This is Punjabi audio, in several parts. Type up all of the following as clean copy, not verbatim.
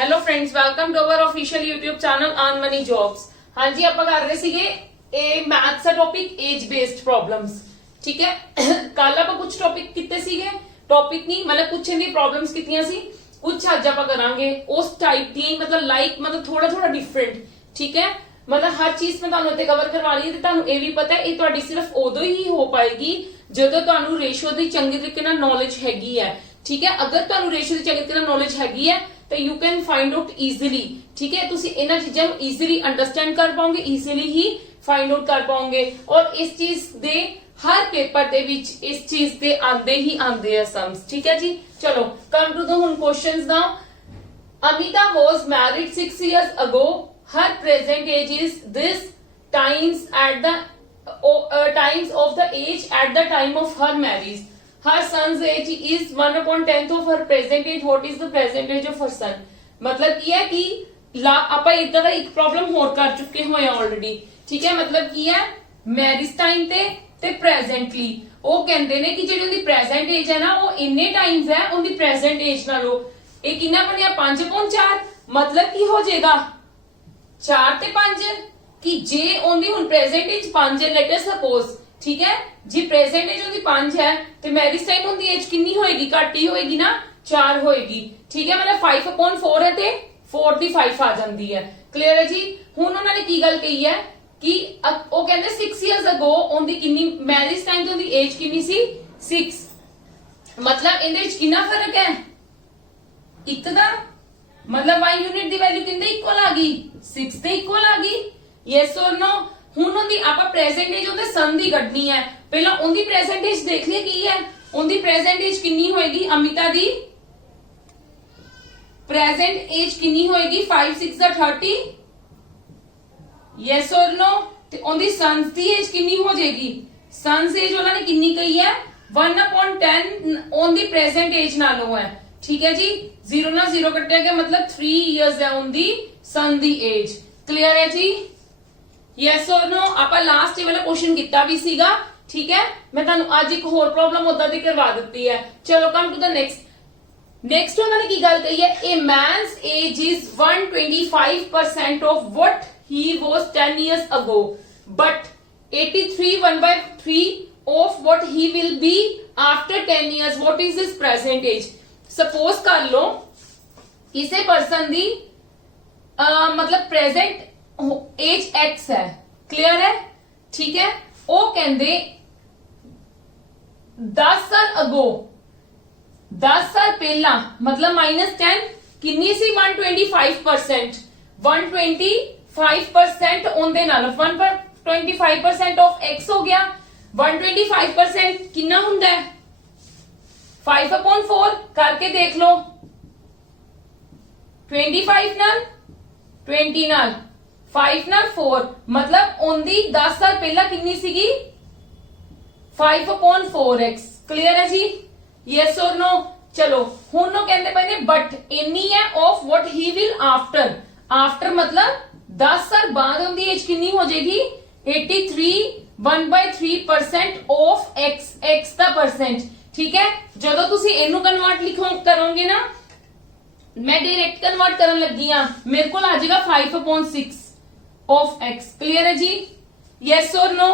Hello friends, welcome to our official YouTube channel earn money jobs. हाँ जी, ਆਪਾਂ ਕਰ ਰਹੇ ਸੀਗੇ ਇਹ ਮੈਥਸ ਦਾ ਟੌਪਿਕ ਏਜ ਬੇਸਡ ਪ੍ਰੋਬਲਮਸ। ਠੀਕ ਹੈ, ਕੱਲ ਆਪਾਂ ਕੁਝ ਟੌਪਿਕ ਕੀਤੇ ਸੀਗੇ, ਟੌਪਿਕ ਨਹੀਂ ਮਤਲਬ ਕੁਝ ਇਹਦੀ ਪ੍ਰੋਬਲਮਸ ਕੀਤੀਆਂ ਸੀ, ਕੁਝ ਅੱਜ ਆਪਾਂ ਕਰਾਂਗੇ ਉਸ ਟਾਈਪ ਦੀ, ਮਤਲਬ ਲਾਈਕ ਮਤਲਬ ਥੋੜਾ ਥੋੜਾ ਡਿਫਰੈਂਟ। ਠੀਕ ਹੈ, मतलब हर चीज मैं ਤੁਹਾਨੂੰ ਇੱਥੇ ਕਵਰ ਕਰਵਾ ਲਈ ਤੇ ਤੁਹਾਨੂੰ ਇਹ ਵੀ ਪਤਾ ਹੈ ਇਹ ਤੁਹਾਡੀ ਸਿਰਫ ਉਦੋਂ ਹੀ ਹੋ ਪਾਏਗੀ ਜਦੋਂ ਤੁਹਾਨੂੰ ਰੇਸ਼ੋ ਦੀ ਚੰਗੀ ਤਰੀਕੇ ਨਾਲ ਨੌਲੇਜ ਹੈਗੀ ਹੈ। ਠੀਕ ਹੈ, ਅਗਰ ਤੁਹਾਨੂੰ ਰੇਸ਼ੋ ਦੀ ਚੰਗੀ ਤਰੀਕੇ ਨਾਲ ਨੌਲੇਜ ਹੈਗੀ ਹੈ ਤਾਂ you can find out easily. ਠੀਕ ਹੈ, ਤੁਸੀਂ ਇਹਨਾਂ ਚੀਜ਼ਾਂ ਨੂੰ ਈਜ਼ੀਲੀ ਅੰਡਰਸਟੈਂਡ ਕਰ ਪਾਓਗੇ, ਈਜ਼ੀਲੀ ਹੀ फाइंड आउट ਕਰ ਪਾਓਗੇ ਔਰ ਇਸ ਚੀਜ਼ ਦੇ ਹਰ ਪੇਪਰ ਦੇ ਵਿੱਚ ਇਸ ਚੀਜ਼ ਦੇ ਆਂਦੇ ਹੀ ਆਂਦੇ ਆ ਸਮਸ। ਠੀਕ ਹੈ ਜੀ, ਚਲੋ ਕਮ ਟੂ ਦ ਹੁਣ questions now. Amita was married 6 years ago. Her present age is this times at the times of the age at the time of her marriage. Her son's age is 1/10 of her present age. What is the present age of her son? मतलब ये है कि ਆਪਾਂ ਇਦਾਂ ਦਾ ਇੱਕ ਪ੍ਰੋਬਲਮ ਹੋਰ ਕਰ ਚੁੱਕੇ ਹੋਏ ਆ ਆਲਰੇਡੀ। ਠੀਕ ਹੈ, ਮਤਲਬ ਕੀ ਹੈ ਮੈਰਿਜ ਟਾਈਮ ਤੇ ਪ੍ਰੈਜ਼ੈਂਟਲੀ ਉਹ ਕਹਿੰਦੇ ਨੇ ਕਿ ਜਿਹੜੀ ਉਹਦੀ ਪ੍ਰੈਜ਼ੈਂਟ ਏਜ ਹੈ ਨਾ ਉਹ ਇੰਨੇ ਟਾਈਮਸ ਹੈ ਉਹਦੀ ਪ੍ਰੈਜ਼ੈਂਟ ਏਜ ਨਾਲੋਂ। ਇਹ ਕਿੰਨਾ ਬਣਿਆ 5/4। ਮਤਲਬ ਕੀ ਹੋ ਜਾਏਗਾ 4 ਤੇ 5 ਕਿ ਜੇ ਉਹਦੀ ਹੁਣ ਪ੍ਰੈਜ਼ੈਂਟ ਏਜ 5 ਹੈ ਲੈਟ ਅਸ ਸਪੋਜ਼। ਠੀਕ ਹੈ ਜੀ, ਪ੍ਰੈਜ਼ੈਂਟ ਏਜ ਉਹਦੀ 5 ਹੈ ਤੇ ਮੈਰਿਜ ਟਾਈਮ ਉਹਦੀ ਏਜ ਕਿੰਨੀ ਹੋਏਗੀ? ਘੱਟ ਹੀ ਹੋਏਗੀ ਨਾ, 4 ਹੋਏਗੀ। ਠੀਕ ਹੈ, ਮਤਲਬ 5/4 ਹੈ ਤੇ 4 ਦੀ 5 ਆ ਜਾਂਦੀ ਹੈ। ਕਲੀਅਰ ਹੈ ਜੀ। ਹੁਣ ਉਹਨਾਂ ਨੇ ਕੀ ਗੱਲ ਕਹੀ ਹੈ ਕਿ ਉਹ ਕਹਿੰਦੇ 6 ਇਅਰਸ ਅਗੋ ਉਹਦੀ ਕਿੰਨੀ ਮੈਰਿਜ ਟਾਈਮ ਤੇ ਉਹਦੀ ਏਜ ਕਿੰਨੀ ਸੀ? 6। ਮਤਲਬ ਇਹਦੇ ਵਿੱਚ ਕਿੰਨਾ ਫਰਕ ਹੈ? ਇੱਕ ਦਾ मतलब y यूनिट ਦੀ ਵੈਲਿਊ ਕਿੰਨੇ ਇਕੁਅਲ ਆ ਗਈ? 6 ਦੇ ਇਕੁਅਲ ਆ ਗਈ। Yes or no. ਹੁਣ ਉਹਦੀ ਆਪਾਂ ਪ੍ਰੈਜ਼ੈਂਟ ਏਜ ਉਹਦੇ ਸਨ ਦੀ ਕੱਢਣੀ ਹੈ। ਪਹਿਲਾਂ ਉਹਦੀ ਪ੍ਰੈਜ਼ੈਂਟ ਏਜ ਦੇਖ ਲਈ ਕੀ ਹੈ। ਉਹਦੀ ਪ੍ਰੈਜ਼ੈਂਟ ਏਜ ਕਿੰਨੀ ਹੋਏਗੀ? ਅਮਿਤਾ ਦੀ ਪ੍ਰੈਜ਼ੈਂਟ ਏਜ ਕਿੰਨੀ ਹੋਏਗੀ? 5 6 ਦਾ 30। ਯੈਸ অর ਨੋ। ਤੇ ਉਹਦੀ ਸਨਸ ਦੀ ਏਜ ਕਿੰਨੀ ਹੋ ਜਾਏਗੀ? ਸਨਸ ਏਜ ਉਹਨਾਂ ਨੇ ਕਿੰਨੀ ਕਹੀ ਹੈ? 1/10 ਉਹਦੀ ਪ੍ਰੈਜ਼ੈਂਟ ਏਜ ਨਾਲੋਂ ਹੈ। ठीक है जी, 0 ना 0 कटे गया मतलब 3 इयर्स है उनकी सन दी एज। क्लियर है जी? यस और नो। आपा लास्ट ये वाला क्वेश्चन किया भी सीगा। ठीक है, मैं तुहानू आज एक होर प्रॉब्लम उदा दी करवा दी है। चलो कम टू द नेक्स्ट उन्होंने की गल कही है ए man's age is 125% of what he was 10 years ago but 83 1/3 of what he will be after 10 years. What is his present age? Suppose कर लो किसी पर्सन दी मतलब प्रेजेंट एज एक्स है। क्लियर है? ठीक है, वो कहते 10 साल अगो 10 साल पहला मतलब -10 किन्नी सी 125%। 125% उनदे नाल 125% ऑफ एक्स हो गया। 125% किन्ना हुंदा है? 5/4 करके देख लो। 25 नाल 20 नाल 5 नाल 4 मतलब उनदी 10 साल पहला कितनी सीगी? 5/4x। क्लियर है जी? यस और नो। चलो हुण नो कहंदे पए ने बट इन्नी है of what he will after. After मतलब 10 साल बाद उनदी एज कितनी हो जाएगी? 83 1/3% ऑफ x। x दा परसेंट। ठीक है, ਜਦੋਂ ਤੁਸੀਂ ਇਹਨੂੰ ਕਨਵਰਟ ਕਰੋਗੇ ਨਾ, ਮੈਂ ਡਾਇਰੈਕਟ ਕਨਵਰਟ ਕਰਨ ਲੱਗੀ ਆ, ਮੇਰੇ ਕੋਲ ਆ ਜਾਏਗਾ 5/6 of x। ਕਲੀਅਰ ਹੈ ਜੀ? Yes or no.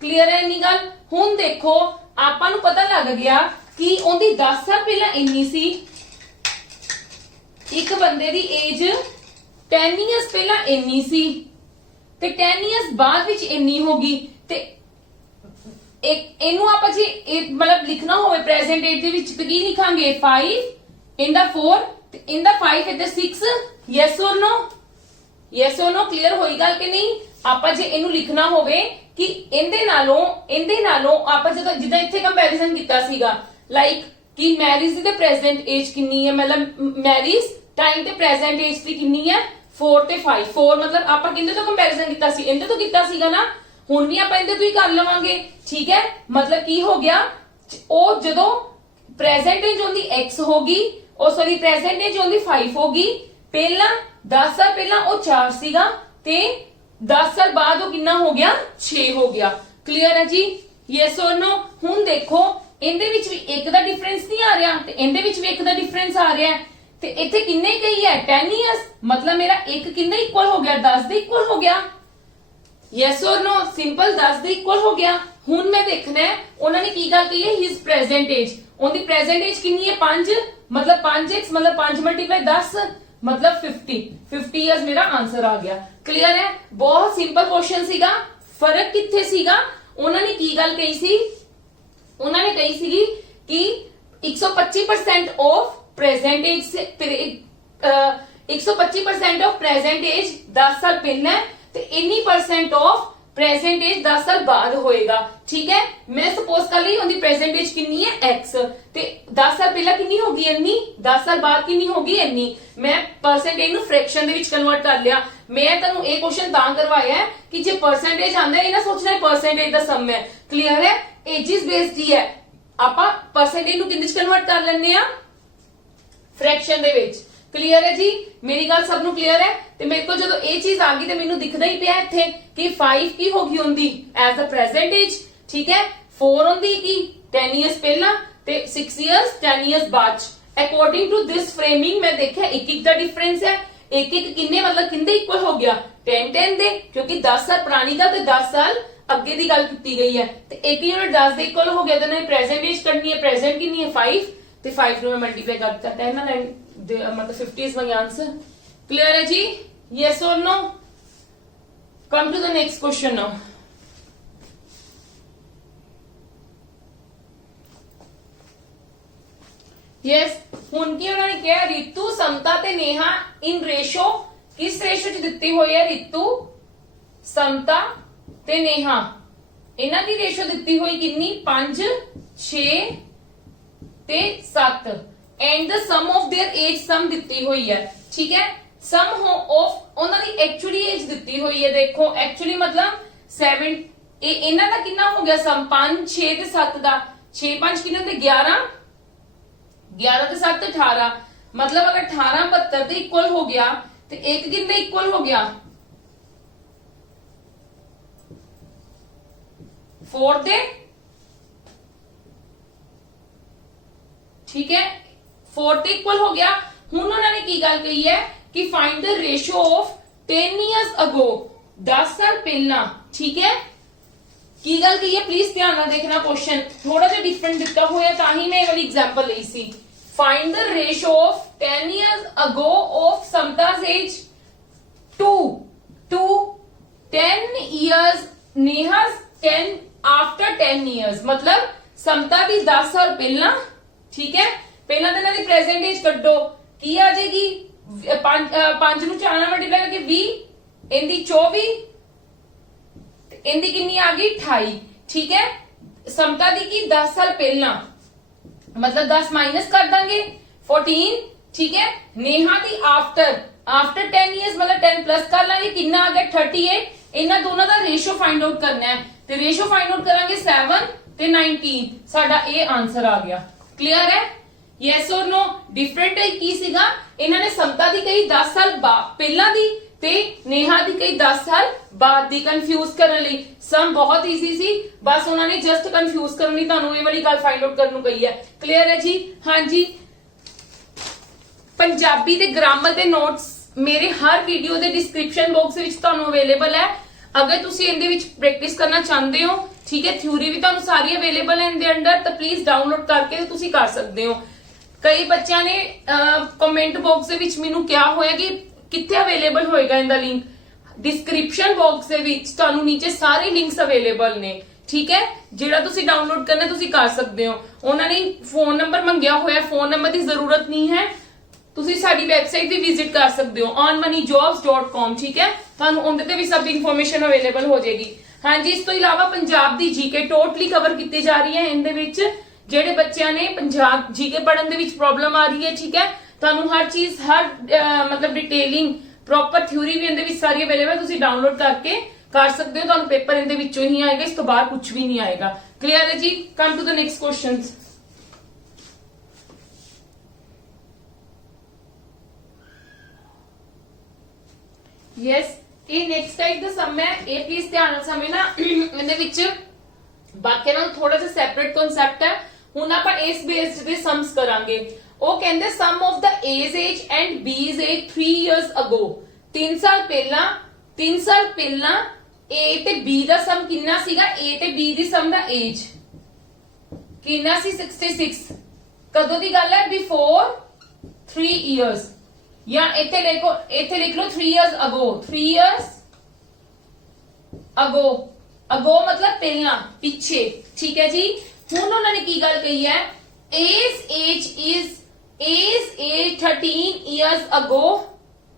ਕਲੀਅਰ ਹੈ ਨਹੀਂ ਗੱਲ? ਹੁਣ ਦੇਖੋ ਆਪਾਂ ਨੂੰ ਪਤਾ ਲੱਗ ਗਿਆ ਕਿ ਉਹਦੀ 10 ਸਾਲ ਪਹਿਲਾਂ ਇੰਨੀ ਸੀ, ਇੱਕ ਬੰਦੇ ਦੀ ਏਜ 10 ਇਅਰਸ ਪਹਿਲਾਂ ਇੰਨੀ ਸੀ ਤੇ 10 ਇਅਰਸ ਬਾਅਦ ਵਿੱਚ ਇੰਨੀ ਹੋਗੀ। ਤੇ ਇਹਨੂੰ ਆਪਾਂ ਜੀ ਮਤਲਬ ਲਿਖਣਾ ਹੋਵੇ ਪ੍ਰੈਜ਼ੈਂਟ ਏਜ ਦੇ ਵਿੱਚ ਤੇ ਕੀ ਲਿਖਾਂਗੇ? 5 in the 4 in the 5 in the 6। Yes or no? Yes or no. Clear ਹੋਈ ਗੱਲ ਕਿ ਨਹੀਂ? ਆਪਾਂ ਜੇ ਇਹਨੂੰ ਲਿਖਣਾ ਹੋਵੇ ਕਿ ਇਹਦੇ ਨਾਲੋਂ ਆਪਾਂ ਜਦੋਂ ਜਿੱਦਾਂ ਇੱਥੇ ਕੰਪੈਰੀਜ਼ਨ ਕੀਤਾ ਸੀਗਾ ਲਾਈਕ ਕਿ ਮੈਰਿਜ ਦੀ ਤੇ ਪ੍ਰੈਜ਼ੈਂਟ ਏਜ ਕਿੰਨੀ ਹੈ, ਮਤਲਬ ਮੈਰਿਜ ਟਾਈਮ ਤੇ ਪ੍ਰੈਜ਼ੈਂਟ ਏਜ ਦੀ ਕਿੰਨੀ ਹੈ? 4 ਤੇ 5। 4 ਮਤਲਬ ਆਪਾਂ ਕਿੰਦੇ ਤੋਂ ਕੰਪੈਰੀਜ਼ਨ ਕੀਤਾ ਸੀ? ਇਹਦੇ ਤੋਂ ਕੀਤਾ ਸੀਗਾ ਨਾ। ਹੁਣ ਵੀ ਆਪਾਂ ਇਹਦੇ ਤੋਂ ਹੀ ਕਰ ਲਵਾਂਗੇ। ਠੀਕ ਹੈ, ਮਤਲਬ ਕੀ ਹੋ ਗਿਆ? ਉਹ ਜਦੋਂ ਪ੍ਰੈਜ਼ੈਂਟ ਏਜ ਉਹਦੀ x ਹੋਗੀ, ਉਹ ਸੌਰੀ ਪ੍ਰੈਜ਼ੈਂਟ ਏਜ ਉਹਦੀ 5 ਹੋਗੀ, ਪਹਿਲਾਂ 10 ਸਾਲ ਪਹਿਲਾਂ ਉਹ 4 ਸੀਗਾ ਤੇ 10 ਸਾਲ ਬਾਅਦ ਉਹ ਕਿੰਨਾ ਹੋ ਗਿਆ? 6 ਹੋ ਗਿਆ। ਕਲੀਅਰ ਹੈ ਜੀ? Yes or no. ਹੁਣ ਦੇਖੋ ਇਹਦੇ ਵਿੱਚ ਵੀ ਇੱਕ ਦਾ ਡਿਫਰੈਂਸ ਨਹੀਂ ਆ ਰਿਹਾ ਤੇ ਇਹਦੇ ਵਿੱਚ ਵੀ ਇੱਕ ਦਾ ਡਿਫਰੈਂਸ ਆ ਰਿਹਾ ਤੇ ਇੱਥੇ ਕਿੰਨੇ ਕਹੀ ਹੈ 10 ਇयर्स, मतलब मेरा एक किन्ने इक्वल हो गया 10 ਦੇ इक्वल हो गया। यस और नो, सिंपल 10 ਦੇ इक्वल हो गया। ਹੁਣ मैं देखना है उन्होंने की गल कही है हिज प्रेजेंट एज, उनकी प्रेजेंट एज कितनी है 5, मतलब 5x मतलब 5 × 10 मतलब 50 इयर्स मेरा आंसर आ गया। क्लियर है, बहुत सिंपल क्वेश्चन सीगा। फर्क किथे सीगा, उन्होंने की गल कही सी, उन्होंने कही सी कि 125% ऑफ प्रेजेंट एज से 125% ऑफ प्रेजेंट एज 10 साल पहले ते इन्नी परसेंट ऑफ प्रेजेंट एज 10 साल बाद होएगा। ठीक है, मैं सपोज कर ली उनकी प्रेजेंट एज कितनी है x ते 10 साल पहला कितनी होगी इन्नी, 10 साल बाद कितनी होगी इन्नी। मैं परसेंटेज नु फ्रैक्शन दे विच कन्वर्ट कर लिया। मैं तनु एक क्वेश्चन तां करवाया है कि जे परसेंटेज आंदा है ना सोचना है परसेंटेज दा सम है। क्लियर है, एजिस बेस्ड ही है, आपां परसेंटेज नु किंदे च कन्वर्ट कर लेने आ फ्रैक्शन दे विच। क्लियर है जी, मेरी गल सब नु क्लियर है। ते मेरे को जदों ये चीज आ गई ते मैनू दिखदा ही पिया इत्थे कि 5 की होगी हुंदी एज अ प्रेजेंट एज। ठीक है, 4 हुंदी की 10 इयर्स पहला ते 6 इयर्स 10 इयर्स बाद। अकॉर्डिंग टू दिस फ्रेमिंग मैं देखा एक एक दा डिफरेंस है, एक एक किन्ने मतलब किंदे इक्वल हो गया 10 दे, क्योंकि 10 साल पुरानी दा ते 10 साल अगे दी गल कीती गई है। ते एक यूनिट 10 दे इक्वल हो गया ते प्रेजेंट एज करनी है, प्रेजेंट कितनी है 5 ते 5 नु मैं मल्टीप्लाई कर दिता 10 ना मतलब 50 इज माय आंसर। क्लियर है जी, यस और no. Come to the next question now. Yes, हुन की उन्होंने कहा रितु समता ते नेहा इन रेशो, किस रेशो च दित्ती हुई है रितु समता ते नेहा, इन्हां दी रेशो दित्ती हुई कितनी 5 6 ते 7 and the sum of their age sum दित्ती हुई है। ठीक है, सम ऑफ उन्होंने एक्चुअली एज दित्ती हुई है। देखो एक्चुअली मतलब 7 इन्हां दा कितना हो गया सम 5 6 ते 7 दा 6 5 कितना ते 11 11 ते 7 18, मतलब अगर 18 72 दे इक्वल हो गया तो एक कितने इक्वल हो गया 4 दे। ठीक है, 4 ते इक्वल हो गया। हुन उन्होंने की गल कही है कि find the ratio of 10 years अगो, 10 साल पहला। ठीक है, की गल कही है प्लीज ध्यान नाल देखना, क्वेश्चन थोड़ा सा डिफरेंट दिता हुआ है ताही मैं ये वाली एग्जांपल ली सी। Find the ratio of 10 years ago of Samta's age to 10 years Neha's 10 after 10 years, मतलब समता दी 10 साल पहला। ठीक है, पहला तो इन्हां दी प्रेजेंट एज कड्डो की आ जाएगी 5 नु 4 नाल मल्टीप्लाई करके 20, इनदी 24 इनदी कितनी आ गई 28। ठीक है, समता दी की 10 साल पहला मतलब 10 माइनस कर देंगे 14। ठीक है, नेहा दी आफ्टर 10 इयर्स मतलब 10 प्लस कर लेंगे, कितना आ गया 38। इन्हां दोनों का रेशो फाइंड आउट करना है, तो रेशो फाइंड आउट करांगे 7 ते 19, साडा ए आंसर आ गया। क्लियर है, यस और नो। डिफरेंट की सीगा, इन्होंने समता दी कही 10 साल पहला दी ते नेहा दी कही 10 साल बाद दी। कंफ्यूज करने लई सम बहुत इजी सी, बस उन्होंने जस्ट कंफ्यूज करने लई तुहानू ये वाली गल फाइंड आउट करने को कही है। क्लियर है जी, हाँ जी। पंजाबी दे ग्रामर दे नोट्स मेरे हर वीडियो दे डिस्क्रिप्शन बॉक्स विच तुहानू अवेलेबल है, अगर तुसी इहदे विच प्रैक्टिस करना चाहते हो। ठीक है, थ्योरी भी तुहानू सारी अवेलेबल है इनके अंडर, तो प्लीज डाउनलोड करके तुसी कर सकते हो। कई बच्चों ने कमेंट बॉक्स दे विच मैनू क्या होया कि कित्थे अवेलेबल होएगा इनका लिंक, डिस्क्रिप्शन बॉक्स दे विच तुहानू नीचे सारे लिंक्स अवेलेबल ने। ठीक है, जेड़ा तुसी डाउनलोड करना तुसी कर सकते हो। उन्होंने फोन नंबर मंगया होया, फोन नंबर की जरूरत नहीं है, तुसी साडी वेबसाइट भी विजिट कर सकते हो onmoneyjobs.com। ठीक है, तुहानू उहदे ते भी सब इन्फॉर्मेशन अवेलेबल हो जाएगी। हाँ जी, इस तो इलावा पंजाब दी जीके टोटली कवर की जा रही है। इनदे विच जेडे बच्चों ने पंजाब जीके पढ़न दे विच प्रॉब्लम आ रही है, ठीक है, तुहानू हर चीज हर मतलब डिटेलिंग प्रॉपर थ्योरी भी इनदे विच सारी अवेलेबल, तुसी डाउनलोड करके कर सकते हो। तुहानू पेपर इनदे विचों ही आएगा, इस तो बाहर कुछ भी नहीं आएगा। क्लियर है जी, come to the next questions. Yes, ये नेक्स्ट टाइप दा सम है, ये प्लीज ध्यान नाल समझना। इहदे विच बाकी नाल थोड़ा सा सैपरेट कॉन्सेप्ट है। हुण आपां इस बेस्ड दे सम्स करांगे। ਉਹ ਕਹਿੰਦੇ ਸਮ ਆਫ ਦਾ A's age and B's age 3 years ago 3 ਸਾਲ ਪਹਿਲਾਂ A ਤੇ B ਦਾ ਸਮ ਕਿੰਨਾ ਸੀਗਾ A ਤੇ B ਦੀ ਸਮ ਦਾ ਏਜ ਕਿੰਨਾ ਸੀ 66 ਕਦੋਂ ਦੀ ਗੱਲ ਹੈ ਬਿਫੋਰ 3 years ਜਾਂ ਇੱਥੇ ਲਿਖ ਲਓ 3 years ago 3 years ago मतलब ਪਹਿਲਾਂ ਪਿੱਛੇ ਠੀਕ ਹੈ ਜੀ ਹੁਣ ਉਹਨਾਂ ਨੇ ਕੀ ਗੱਲ ਕਹੀ ਹੈ A's age 13 years ago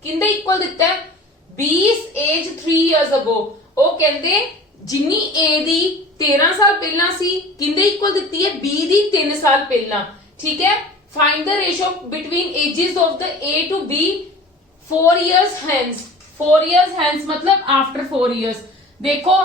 ਕਿੰਦੇ equal ਦਿੱਤਾ ਹੈ B's age 3 years ago ਉਹ ਕਹਿੰਦੇ ਜਿੰਨੀ A ਦੀ 13 ਸਾਲ ਪਹਿਲਾਂ ਸੀ ਕਿੰਦੇ ਇਕੁਅਲ ਦਿੱਤੀ ਹੈ B ਦੀ 3 ਸਾਲ ਪਹਿਲਾਂ ਠੀਕ ਹੈ find the ratio between ages of the A to B 4 years hence मतलब after 4 years ਦੇਖੋ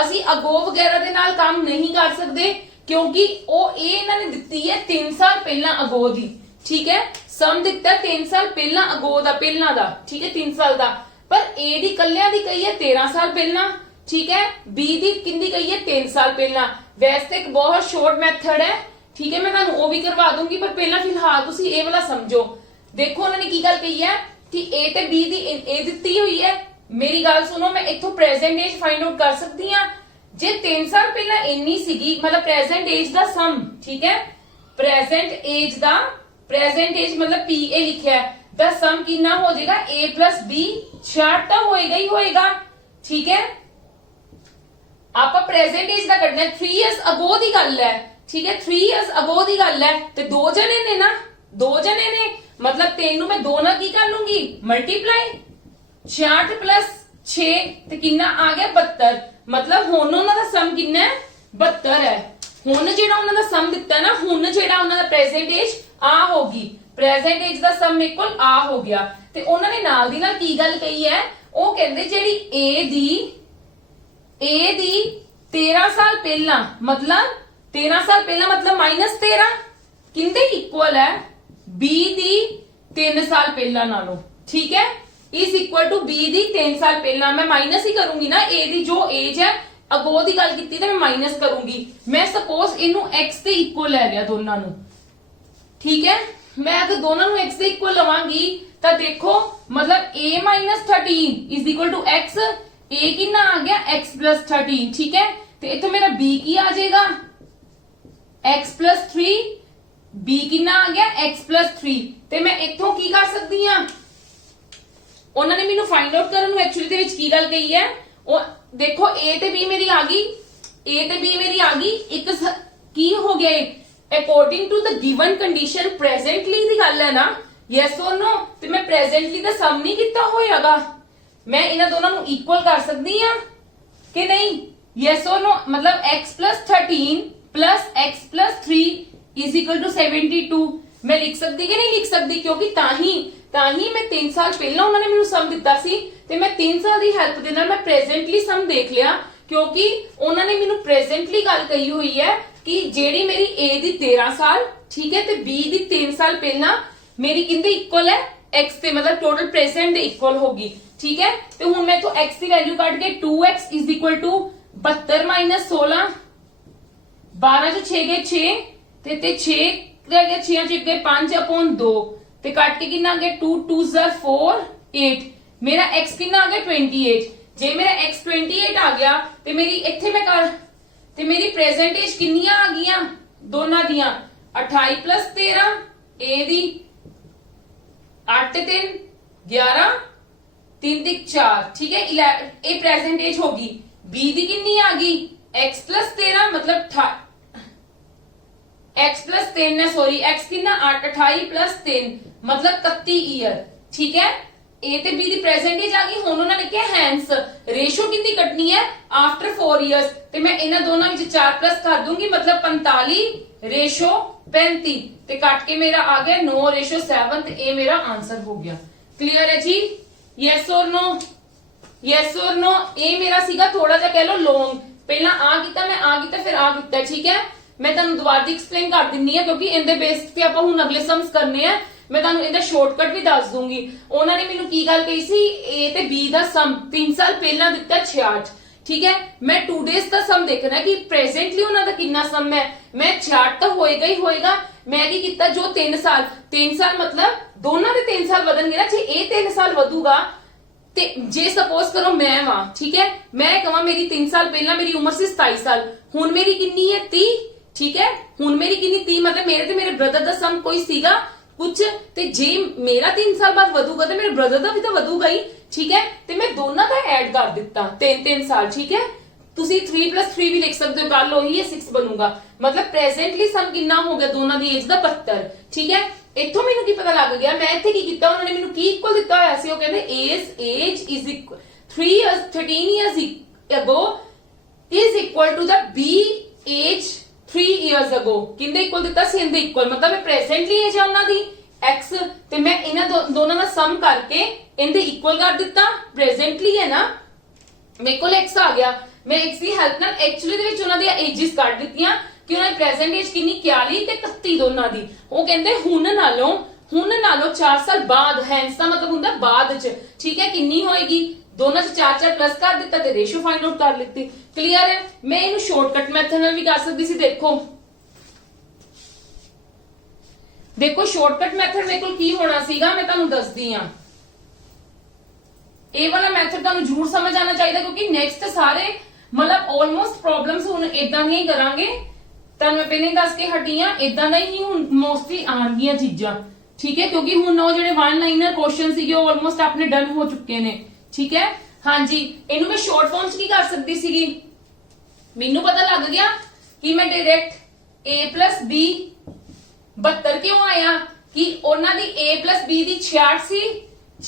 ਅਸੀਂ ਅਗੋ ਵਗੈਰਾ ਦੇ ਨਾਲ ਕੰਮ ਨਹੀਂ ਕਰ ਸਕਦੇ ਕਿਉਂਕਿ ਉਹ ਇਹ ਇਹਨਾਂ ਨੇ ਦਿੱਤੀ ਹੈ 3 ਸਾਲ ਪਹਿਲਾਂ ਅਗੋ ਦੀ ਠੀਕ ਹੈ ਸਮ ਦਿੱਤਾ 3 ਸਾਲ ਪਹਿਲਾਂ ਅਗੋ ਦਾ ਪਹਿਲਾਂ ਦਾ ਠੀਕ ਹੈ 3 ਸਾਲ ਦਾ ਪਰ A ਦੀ ਕੱਲਿਆਂ ਦੀ ਕਹੀ ਹੈ 13 ਸਾਲ ਪਹਿਲਾਂ ਠੀਕ ਹੈ B ਦੀ ਕਿੰਦੀ ਕਹੀ ਹੈ 3 ਸਾਲ ਪਹਿਲਾਂ ਵੈਸੇ ਇੱਕ ਬਹੁਤ ਸ਼ਾਰਟ ਮੈਥਡ ਹੈ ਠੀਕ ਹੈ ਮੈਂ ਤੁਹਾਨੂੰ ਉਹ ਵੀ ਕਰਵਾ ਦੂੰਗੀ ਪਰ ਪਹਿਲਾਂ ਫਿਲਹਾਲ ਤੁਸੀਂ ਇਹ ਵਾਲਾ ਸਮਝੋ ਦੇਖੋ ਉਹਨਾਂ ਨੇ ਕੀ ਗੱਲ ਕਹੀ ਹੈ ਕਿ A ਤੇ B ਦੀ A ਦਿੱਤੀ ਹੋਈ ਹੈ ਮੇਰੀ ਗੱਲ ਸੁਣੋ ਮੈਂ ਇੱਥੋਂ ਪ੍ਰੈਜ਼ੈਂਟ ਏਜ ਫਾਈਂਡ ਆਊਟ ਕਰ ਸਕਦੀ ਹਾਂ ਜੇ 3 ਸਾਲ ਪਹਿਲਾਂ ਇੰਨੀ ਸੀਗੀ ਮਤਲਬ ਪ੍ਰੈਜ਼ੈਂਟ ਏਜ ਦਾ ਸਮ ਠੀਕ ਹੈ ਪ੍ਰੈਜ਼ੈਂਟ ਏਜ ਮਤਲਬ PA ਲਿਖਿਆ ਹੈ ਦਾ ਸਮ ਕਿੰਨਾ ਹੋ ਜਾਏਗਾ A plus B 66 ਤਾਂ ਹੋਏਗਾ ਹੀ ਹੋਏਗਾ ਠੀਕ ਹੈ ਆਪਾਂ ਪ੍ਰੈਜ਼ੈਂਟ ਏਜ ਦਾ ਕੱਢਣਾ 3 ਇਅਰਸ ਅਗੋ ਦੀ ਗੱਲ ਹੈ ਠੀਕ ਹੈ 3 ਇਅਰਸ ਅਗੋ ਦੀ ਗੱਲ ਹੈ ਤੇ ਦੋ ਜਣੇ ਨੇ ਮਤਲਬ 3 ਨੂੰ ਮੈਂ 2 ਨਾਲ ਕੀ ਕਰ ਲੂੰਗੀ ਮਲਟੀਪਲਾਈ 66 plus 6 ਤੇ ਕਿੰਨਾ ਆ ਗਿਆ 72 ਮਤਲਬ ਹੁਣ ਉਹਨਾਂ ਦਾ ਸਮ ਕਿੰਨਾ ਹੈ 72 ਹੈ ਹੁਣ ਜਿਹੜਾ ਉਹਨਾਂ ਦਾ ਸਮ ਦਿੱਤਾ ਨਾ ਹੁਣ ਜਿਹੜਾ ਉਹਨਾਂ ਦਾ ਪ੍ਰੈਜ਼ੈਂਟ ਏਜ ਆ ਹੋਗੀ ਪ੍ਰੈਜ਼ੈਂਟ ਏਜ ਦਾ ਸਮ ਮੇਰੇ ਕੋਲ ਆ ਹੋ ਗਿਆ ਤੇ ਉਹਨਾਂ ਨੇ ਨਾਲ ਦੀ ਨਾਲ ਕੀ ਗੱਲ ਕਹੀ ਹੈ ਉਹ ਕਹਿੰਦੇ ਜਿਹੜੀ A ਦੀ 13 ਸਾਲ ਪਹਿਲਾਂ ਮਤਲਬ -13 ਕਿੰਦੇ ਇਕੁਅਲ ਹੈ B ਦੀ 3 ਸਾਲ ਪਹਿਲਾਂ ਨਾਲੋਂ ਠੀਕ ਹੈ is equal to B ਦੀ 3 ਸਾਲ ਪਹਿਲਾਂ ਮੈਂ ਮਾਈਨਸ ਹੀ ਕਰੂੰਗੀ ਨਾ A ਦੀ ਜੋ ਏਜ ਹੈ ਅਗੋ ਦੀ ਗੱਲ ਕੀਤੀ ਤਾਂ ਮੈਂ ਮਾਈਨਸ ਕਰੂੰਗੀ ਮੈਂ ਸਪੋਜ਼ ਇਹਨੂੰ x ਦੇ ਇਕੁਅਲ ਲੈ ਲਿਆ ਦੋਨਾਂ ਨੂੰ ਠੀਕ ਹੈ ਮੈਂ ਅਗਰ ਦੋਨਾਂ ਨੂੰ x ਦੇ ਇਕੁਅਲ ਲਵਾਂਗੀ ਤਾਂ ਦੇਖੋ ਮਤਲਬ A - 13 is equal to x A ਕਿੰਨਾ ਆ ਗਿਆ x plus 13 ਠੀਕ ਹੈ ਤੇ ਇੱਥੋਂ ਮੇਰਾ B ਕੀ ਆ ਜਾਏਗਾ x plus 3 B ਕਿੰਨਾ ਆ ਗਿਆ x plus 3 ਤੇ ਮੈਂ ਇੱਥੋਂ ਕੀ ਕਰ ਸਕਦੀ ਆ ਉਹਨਾਂ ਨੇ ਮੈਨੂੰ ਫਾਈਂਡ ਆਊਟ ਕਰਨ ਨੂੰ ਐਕਚੁਅਲੀ ਦੇ ਵਿੱਚ ਕੀ ਗੱਲ ਕਹੀ ਹੈ ਉਹ ਦੇਖੋ A ਤੇ B ਮੇਰੀ ਆ ਗਈ ਇੱਕ ਕੀ ਹੋ ਗਿਆ according to the given condition presently ਦੀ ਗੱਲ ਹੈ ਨਾ ਯੈਸ অর ਨੋ ਤੇ ਮੈਂ ਪ੍ਰੈਜ਼ੈਂਟਲੀ ਦਾ ਸਮ ਨਹੀਂ ਕੀਤਾ ਹੋਇਆਗਾ ਮੈਂ ਇਹਨਾਂ ਦੋਨਾਂ ਨੂੰ ਇਕੁਅਲ ਕਰ ਸਕਦੀ ਆ ਕਿ ਨਹੀਂ ਯੈਸ অর ਨੋ ਮਤਲਬ x plus 13 plus x plus 3 is equal to 72 ਮੈਂ ਲਿਖ ਸਕਦੀ ਕਿ ਨਹੀਂ ਲਿਖ ਸਕਦੀ ਕਿਉਂਕਿ ਤਾਂ ਹੀ ਮੈਂ 3 ਸਾਲ ਪਹਿਲਾਂ ਉਹਨਾਂ ਨੇ ਮੈਨੂੰ ਸਮ ਦਿੱਤਾ ਸੀ ਤੇ ਮੈਂ 3 ਸਾਲ ਦੀ ਹੈਲਪ ਦੇ ਨਾਲ ਮੈਂ ਪ੍ਰੈਜ਼ੈਂਟਲੀ ਸਮ ਦੇਖ ਲਿਆ ਕਿਉਂਕਿ ਉਹਨਾਂ ਨੇ ਮੈਨੂੰ ਪ੍ਰੈਜ਼ੈਂਟਲੀ ਗੱਲ ਕਹੀ ਹੋਈ ਹੈ ਕਿ ਜਿਹੜੀ ਮੇਰੀ A ਦੀ 13 ਸਾਲ ਠੀਕ ਹੈ ਤੇ B ਦੀ 3 ਸਾਲ ਪਹਿਲਾਂ ਮੇਰੀ ਕਿੰਦੇ ਇਕੁਅਲ ਹੈ x ਤੇ ਮਤਲਬ ਟੋਟਲ ਪ੍ਰੈਜ਼ੈਂਟ ਦੇ ਇਕੁਅਲ ਹੋਗੀ ਠੀਕ ਹੈ ਤੇ ਹੁਣ ਮੈਂ ਤੋਂ x ਦੀ ਵੈਲਿਊ ਕੱਢ ਕੇ 2x is equal to 72 - 16 12 ਚ 6 ਗਏ 6 ਤੇ 6 ਰਹਿ ਗਿਆ 6 ਚ ਗਏ 5/2 ਤੇ ਕੱਟ ਕੇ ਕਿੰਨਾ ਆ ਗਿਆ 2 2s are 4 8 ਮੇਰਾ x ਕਿੰਨਾ ਆ ਗਿਆ 28 ਜੇ ਮੇਰਾ x 28 ਆ ਗਿਆ ਤੇ ਮੇਰੀ ਇੱਥੇ ਮੈਂ ਕਰ ਤੇ ਮੇਰੀ ਪ੍ਰੈਜ਼ੈਂਟ ਏਜ ਕਿੰਨੀਆਂ ਆ ਗਈਆਂ ਦੋਨਾਂ ਦੀਆਂ 28 plus 13 A ਦੀ 8 ਤੇ 3 11 3 ਤੇ 4 ਠੀਕ ਹੈ ਇਹ ਪ੍ਰੈਜ਼ੈਂਟ ਏਜ ਹੋਗੀ B ਦੀ ਕਿੰਨੀ ਆ ਗਈ x plus 13 ਮਤਲਬ x plus 3 ਹੈ ਸੌਰੀ x ਕਿੰਨਾ 8 28 plus 3 ਮਤਲਬ 31 ਈਅਰ ਠੀਕ ਹੈ A ਤੇ B ਦੀ ਪ੍ਰੈਜ਼ੈਂਟ ਏਜ ਆ ਗਈ ਹੁਣ ਉਹਨਾਂ ਨੇ ਕਿਹਾ ਹੈਂਸ ਰੇਸ਼ੋ ਕਿੰਨੀ ਕੱਟਣੀ ਹੈ ਆਫਟਰ 4 ਇਅਰਸ ਤੇ ਮੈਂ ਇਹਨਾਂ ਦੋਨਾਂ ਵਿੱਚ 4 ਪਲੱਸ ਕਰ ਦੂੰਗੀ ਮਤਲਬ 45:35 ਤੇ ਕੱਟ ਕੇ ਮੇਰਾ ਆ ਗਿਆ 9:7 ਤੇ ਇਹ ਮੇਰਾ ਆਨਸਰ ਹੋ ਗਿਆ ਕਲੀਅਰ ਹੈ ਜੀ ਯੈਸ অর ਨੋ ਇਹ ਮੇਰਾ ਸੀਗਾ ਥੋੜਾ ਜਿਹਾ ਕਹਿ ਲਓ ਲੌਂਗ ਪਹਿਲਾਂ ਆ ਕੀਤਾ ਮੈਂ ਆ ਕੀਤਾ ਫਿਰ ਆ ਕੀਤਾ ਠੀਕ ਹੈ ਮੈਂ ਤੁਹਾਨੂੰ ਦੁਬਾਰਾ ਦੀ ਐਕਸਪਲੇਨ ਕਰ ਦਿੰਨੀ ਆ ਕਿਉਂਕਿ ਇਹਦੇ ਬੇਸ ਤੇ ਆਪਾਂ ਹੁਣ ਅਗਲੇ ਸਮਸ ਕਰਨੇ ਆ ਮੈਂ ਤੁਹਾਨੂੰ ਇਹਦਾ ਸ਼ਾਰਟਕਟ ਵੀ ਦੱਸ ਦੂੰਗੀ ਉਹਨਾਂ ਨੇ ਮੈਨੂੰ ਕੀ ਗੱਲ ਕਹੀ ਸੀ A ਤੇ B ਦਾ ਸਮ 3 ਸਾਲ ਪਹਿਲਾਂ ਦਿੱਤਾ 66 ਠੀਕ ਹੈ ਮੈਂ 2 ਡੇਜ਼ ਦਾ ਸਮ ਦੇਖਣਾ ਕਿ ਪ੍ਰੈਜ਼ੈਂਟਲੀ ਉਹਨਾਂ ਦਾ ਕਿੰਨਾ ਸਮ ਹੈ ਮੈਂ 66 ਤਾਂ ਹੋਏਗਾ ਹੀ ਹੋਏਗਾ मैं की कीता जो 3 साल मतलब दोनों के 3 साल ਵਧਣਗੇ ना, जे ए 3 साल ਵਧੂਗਾ ਤੇ ਜੇ ਸਪੋਜ਼ ਕਰੋ ਮੈਂ ਵਾਂ, ਠੀਕ ਹੈ, ਮੈਂ ਕਹਾਂ ਮੇਰੀ 3 ਸਾਲ ਪਹਿਲਾਂ ਮੇਰੀ ਉਮਰ ਸੀ 27 ਸਾਲ, ਹੁਣ ਮੇਰੀ ਕਿੰਨੀ ਹੈ 30, ਠੀਕ ਹੈ, ਹੁਣ ਮੇਰੀ ਕਿੰਨੀ 30 मतलब ਮੇਰੇ ਤੇ ਮੇਰੇ ਬ੍ਰਦਰ ਦਾ ਸਮ ਕੋਈ ਸੀਗਾ ਕੁਝ, ਤੇ ਜੇ ਮੇਰਾ 3 ਸਾਲ ਬਾਅਦ ਵਧੂਗਾ ਤੇ ਮੇਰੇ ਬ੍ਰਦਰ ਦਾ ਵੀ ਤਾਂ ਵਧੂਗਾ ਹੀ, ਠੀਕ ਹੈ, ਤੇ ਮੈਂ ਦੋਨਾਂ ਦਾ ਐਡ ਕਰ ਦਿੱਤਾ 3 ਸਾਲ, ਠੀਕ ਹੈ। ਤੁਸੀਂ 3+3 ਵੀ ਲਿਖ ਸਕਦੇ ਹੋ, ਕੱਲ ਉਹੀ ਹੈ 6 ਬਣੂਗਾ, मतलब प्रेजेंटली सम कितना हो गया दोनों ਦੀ ਏਜ ਦਾ 72, ਠੀਕ ਹੈ। ਇੱਥੋਂ ਮੈਨੂੰ ਕੀ ਪਤਾ ਲੱਗ ਗਿਆ, ਮੈਂ ਇੱਥੇ ਕੀ ਕੀਤਾ, ਉਹਨਾਂ ਨੇ ਮੈਨੂੰ ਕੀ ਇਕੁਅਲ ਦਿੱਤਾ ਹੋਇਆ ਸੀ, ਉਹ ਕਹਿੰਦੇ age is equal 13 years ago is equal to the B age 3 years ago, ਕਿੰਦੇ equal ਦਿੱਤਾ ਸੀ, ਇਹਦੇ ਇਕੁਅਲ, मतलब ਇਹ प्रेजेंटली ਏਜ ਹੈ ਉਹਨਾਂ ਦੀ x, ਤੇ ਮੈਂ ਇਹਨਾਂ ਦੋਨਾਂ ਦਾ ਸਮ ਕਰਕੇ ਇਹਦੇ ਇਕੁਅਲ ਕਰ ਦਿੱਤਾ, प्रेजेंटली ਹੈ ਨਾ, ਮੇਰੇ ਕੋਲ x ਆ ਗਿਆ, ਮੈਂ x ਦੀ ਹੈਲਪ ਨਾਲ ਐਕਚੁਅਲੀ ਦੇ ਵਿੱਚ ਉਹਨਾਂ ਦੀਆਂ ਏਜਸ ਕੱਢ ਦਿੱਤੀਆਂ ਕਿ ਉਹਨਾਂ ਦੀ ਪ੍ਰੈਜ਼ੈਂਟ ਏਜ ਕਿੰਨੀ 41 ਤੇ 31 ਦੋਨਾਂ ਦੀ। ਉਹ ਕਹਿੰਦੇ ਹੁਣ ਨਾਲੋਂ 4 ਸਾਲ ਬਾਅਦ, ਹੈਂਸ ਦਾ ਮਤਲਬ ਹੁੰਦਾ ਬਾਅਦ ਚ, ਠੀਕ ਹੈ, ਕਿੰਨੀ ਹੋਏਗੀ, ਦੋਨਾਂ ਚ 4 ਪਲੱਸ ਕਰ ਦਿੱਤਾ ਤੇ ਰੇਸ਼ੋ ਫਾਈਂਡ ਆਊਟ ਕਰ ਲਿੱਤੀ। ਕਲੀਅਰ ਹੈ। ਮੈਂ ਇਹਨੂੰ ਸ਼ਾਰਟਕਟ ਮੈਥਡ ਨਾਲ ਵੀ ਕਰ ਸਕਦੀ ਸੀ। ਦੇਖੋ ਸ਼ਾਰਟਕਟ ਮੈਥਡ ਮੇਰੇ ਕੋਲ ਕੀ ਹੋਣਾ ਸੀਗਾ, ਮੈਂ ਤੁਹਾਨੂੰ ਦੱਸਦੀ ਆ। ਇਹ ਵਾਲਾ ਮੈਥਡ ਤੁਹਾਨੂੰ ਜ਼ਰੂਰ ਸਮਝ ਆਣਾ ਚਾਹੀਦਾ, ਕਿਉਂਕਿ ਨੈਕਸਟ ਸਾਰੇ मतलब ऑलमोस्ट प्रॉब्लम्स ਹੁਣ ਇਦਾਂ ਦੀਆਂ ਹੀ ਕਰਾਂਗੇ। ਤੁਹਾਨੂੰ ਮੈਂ ਪਹਿਲਾਂ ਹੀ ਦੱਸ ਕੇ ਹਟੀ ਆ, ਇਦਾਂ ਦਾ ਹੀ ਹੁਣ ਮੋਸਟਲੀ ਆਣਗੀਆਂ ਚੀਜ਼ਾਂ, ਠੀਕ ਹੈ, ਕਿਉਂਕਿ ਹੁਣ ਉਹ ਜਿਹੜੇ 1 ਲਾਈਨਰ ਕੁਐਸਚਨ ਸੀਗੇ ਉਹ ਆਲਮੋਸਟ ਆਪਣੇ ਡਨ ਹੋ ਚੁੱਕੇ ਨੇ, ਠੀਕ ਹੈ। ਹਾਂਜੀ, ਇਹਨੂੰ ਮੈਂ ਸ਼ਾਰਟ ਫਾਰਮ ਚ ਕੀ ਕਰ ਸਕਦੀ ਸੀਗੀ, ਮੈਨੂੰ ਪਤਾ ਲੱਗ ਗਿਆ ਕਿ ਮੈਂ ਡਾਇਰੈਕਟ a b 72 ਕਿਉਂ ਆਇਆ ਕਿ ਉਹਨਾਂ ਦੀ a b ਦੀ 66 ਸੀ,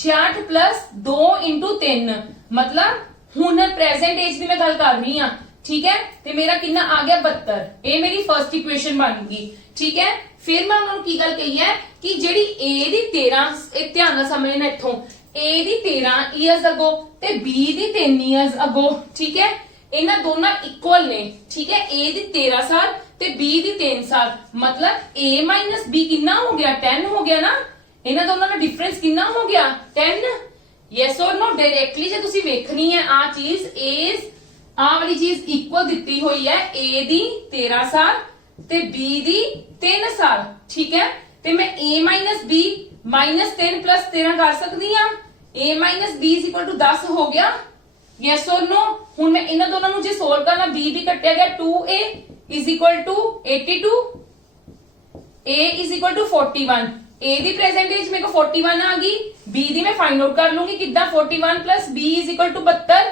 66 2 × 3 मतलब ਹੁਣ प्रेजेंट एज ਦੀ ਮੈਂ ਗੱਲ ਕਰ ਰਹੀ ਹਾਂ, ਠੀਕ ਹੈ, ਤੇ ਮੇਰਾ ਕਿੰਨਾ ਆ ਗਿਆ 72, ਇਹ ਮੇਰੀ ਫਰਸਟ ਇਕੁਏਸ਼ਨ ਬਣ ਗਈ, ਠੀਕ ਹੈ। ਫਿਰ ਮੈਂ ਉਹਨਾਂ ਨੂੰ ਕੀ ਗੱਲ ਕਹੀ ਹੈ ਕਿ ਜਿਹੜੀ a ਦੀ 13, ਇਹ ਧਿਆਨ ਨਾਲ ਸਮਝਣਾ, ਇੱਥੋਂ a ਦੀ 13 ਇਅਰਸ ਅਗੋ ਤੇ b ਦੀ 3 ਇਅਰਸ ਅਗੋ, ਠੀਕ ਹੈ, ਇਹਨਾਂ ਦੋਨਾਂ ਇਕੁਅਲ ਨੇ, ਠੀਕ ਹੈ। a ਦੀ 13 ਸਾਲ ਤੇ b ਦੀ 3 ਸਾਲ, मतलब a - b ਕਿੰਨਾ ਹੋ ਗਿਆ, 10 ਹੋ ਗਿਆ ਨਾ, ਇਹਨਾਂ ਦੋਨਾਂ ਦਾ ਡਿਫਰੈਂਸ ਕਿੰਨਾ ਹੋ ਗਿਆ, 10। यस और नो, डायरेक्टली जे तुसी वेखनी है आ चीज, एज आ वाली चीज इक्वल दित्ती हुई है, a दी 13 साल ते b दी 3 साल, ठीक है। ते मैं a - b -3 + 13 कर सकती हां, a - b = 10 हो गया। यस और नो, हुण मैं इन्हां दोनों नु जे सोल्व करना, b भी कटिया गया, 2a = 82, a = 41, a the present as मेरे को 41 आ गई, b ਦੀ मैं फाइंड आउट कर लूंगी कितना, 41 + b = 72,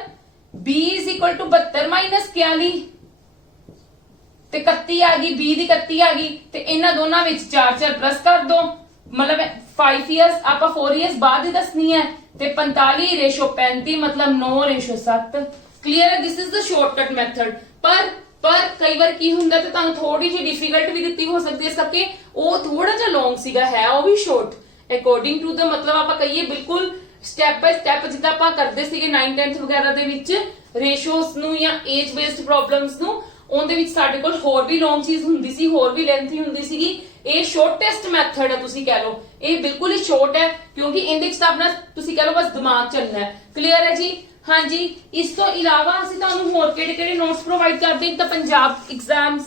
b = 72 - 41 ਤੇ 31 आ गई, b ਦੀ 31 आ गई, ਤੇ ਇਹਨਾਂ ਦੋਨਾਂ ਵਿੱਚ 4 प्लस कर दो, मतलब 5 इयर्स ਆਪਾਂ 4 इयर्स बाद ही दसनी है, ਤੇ 45 रेशो 35 मतलब 9:7। क्लियर है, this is the shortcut method. पर कई बार की ਹੁੰਦਾ ਤੇ ਤੁਹਾਨੂੰ ਥੋੜੀ ਜਿਹੀ ਡਿਫਿਕਲਟ ਵੀ ਦਿੱਤੀ ਹੋ ਸਕਦੀ ਹੈ, ਸਕੇ ਉਹ ਥੋੜਾ ਜਿਹਾ ਲੌਂਗ ਸੀਗਾ, ਹੈ ਉਹ ਵੀ ਸ਼ਾਰਟ ਅਕੋਰਡਿੰਗ ਟੂ ਦਾ, मतलब ਆਪਾਂ ਕਹੀਏ ਬਿਲਕੁਲ ਸਟੈਪ ਬਾਈ ਸਟੈਪ ਜਿੱਦਾਂ ਆਪਾਂ ਕਰਦੇ ਸੀਗੇ 9th 10th ਵਗੈਰਾ ਦੇ ਵਿੱਚ ਰੇਸ਼ੋਸ ਨੂੰ ਜਾਂ ਏਜ ਬੇਸਡ ਪ੍ਰੋਬਲਮਸ ਨੂੰ, ਉਹਦੇ ਵਿੱਚ ਸਾਡੇ ਕੋਲ ਹੋਰ ਵੀ ਲੌਂਗ ਚੀਜ਼ ਹੁੰਦੀ ਸੀ, ਹੋਰ ਵੀ ਲੈਂਥੀ ਹੁੰਦੀ ਸੀਗੀ। ਇਹ ਸ਼ਾਰਟੈਸਟ ਮੈਥਡ ਹੈ, ਤੁਸੀਂ ਕਹਿ ਲਓ ਇਹ ਬਿਲਕੁਲ ਹੀ ਸ਼ਾਰਟ ਹੈ, ਕਿਉਂਕਿ ਇਹਦੇ ਵਿੱਚ ਤਾਂ ਆਪਣਾ ਤੁਸੀਂ ਕਹਿ ਲਓ ਬਸ ਦਿਮਾਗ ਚੱਲਣਾ ਹੈ। ਕਲੀਅਰ ਹੈ ਜੀ। हाँ जी, इस तो इलावा ਅਸੀਂ ਤੁਹਾਨੂੰ ਹੋਰ ਕਿਹੜੇ ਨੋਟਸ ਪ੍ਰੋਵਾਈਡ ਕਰਦੇ ਹਾਂ, ਤਾਂ ਪੰਜਾਬ ਐਗਜ਼ਾਮਸ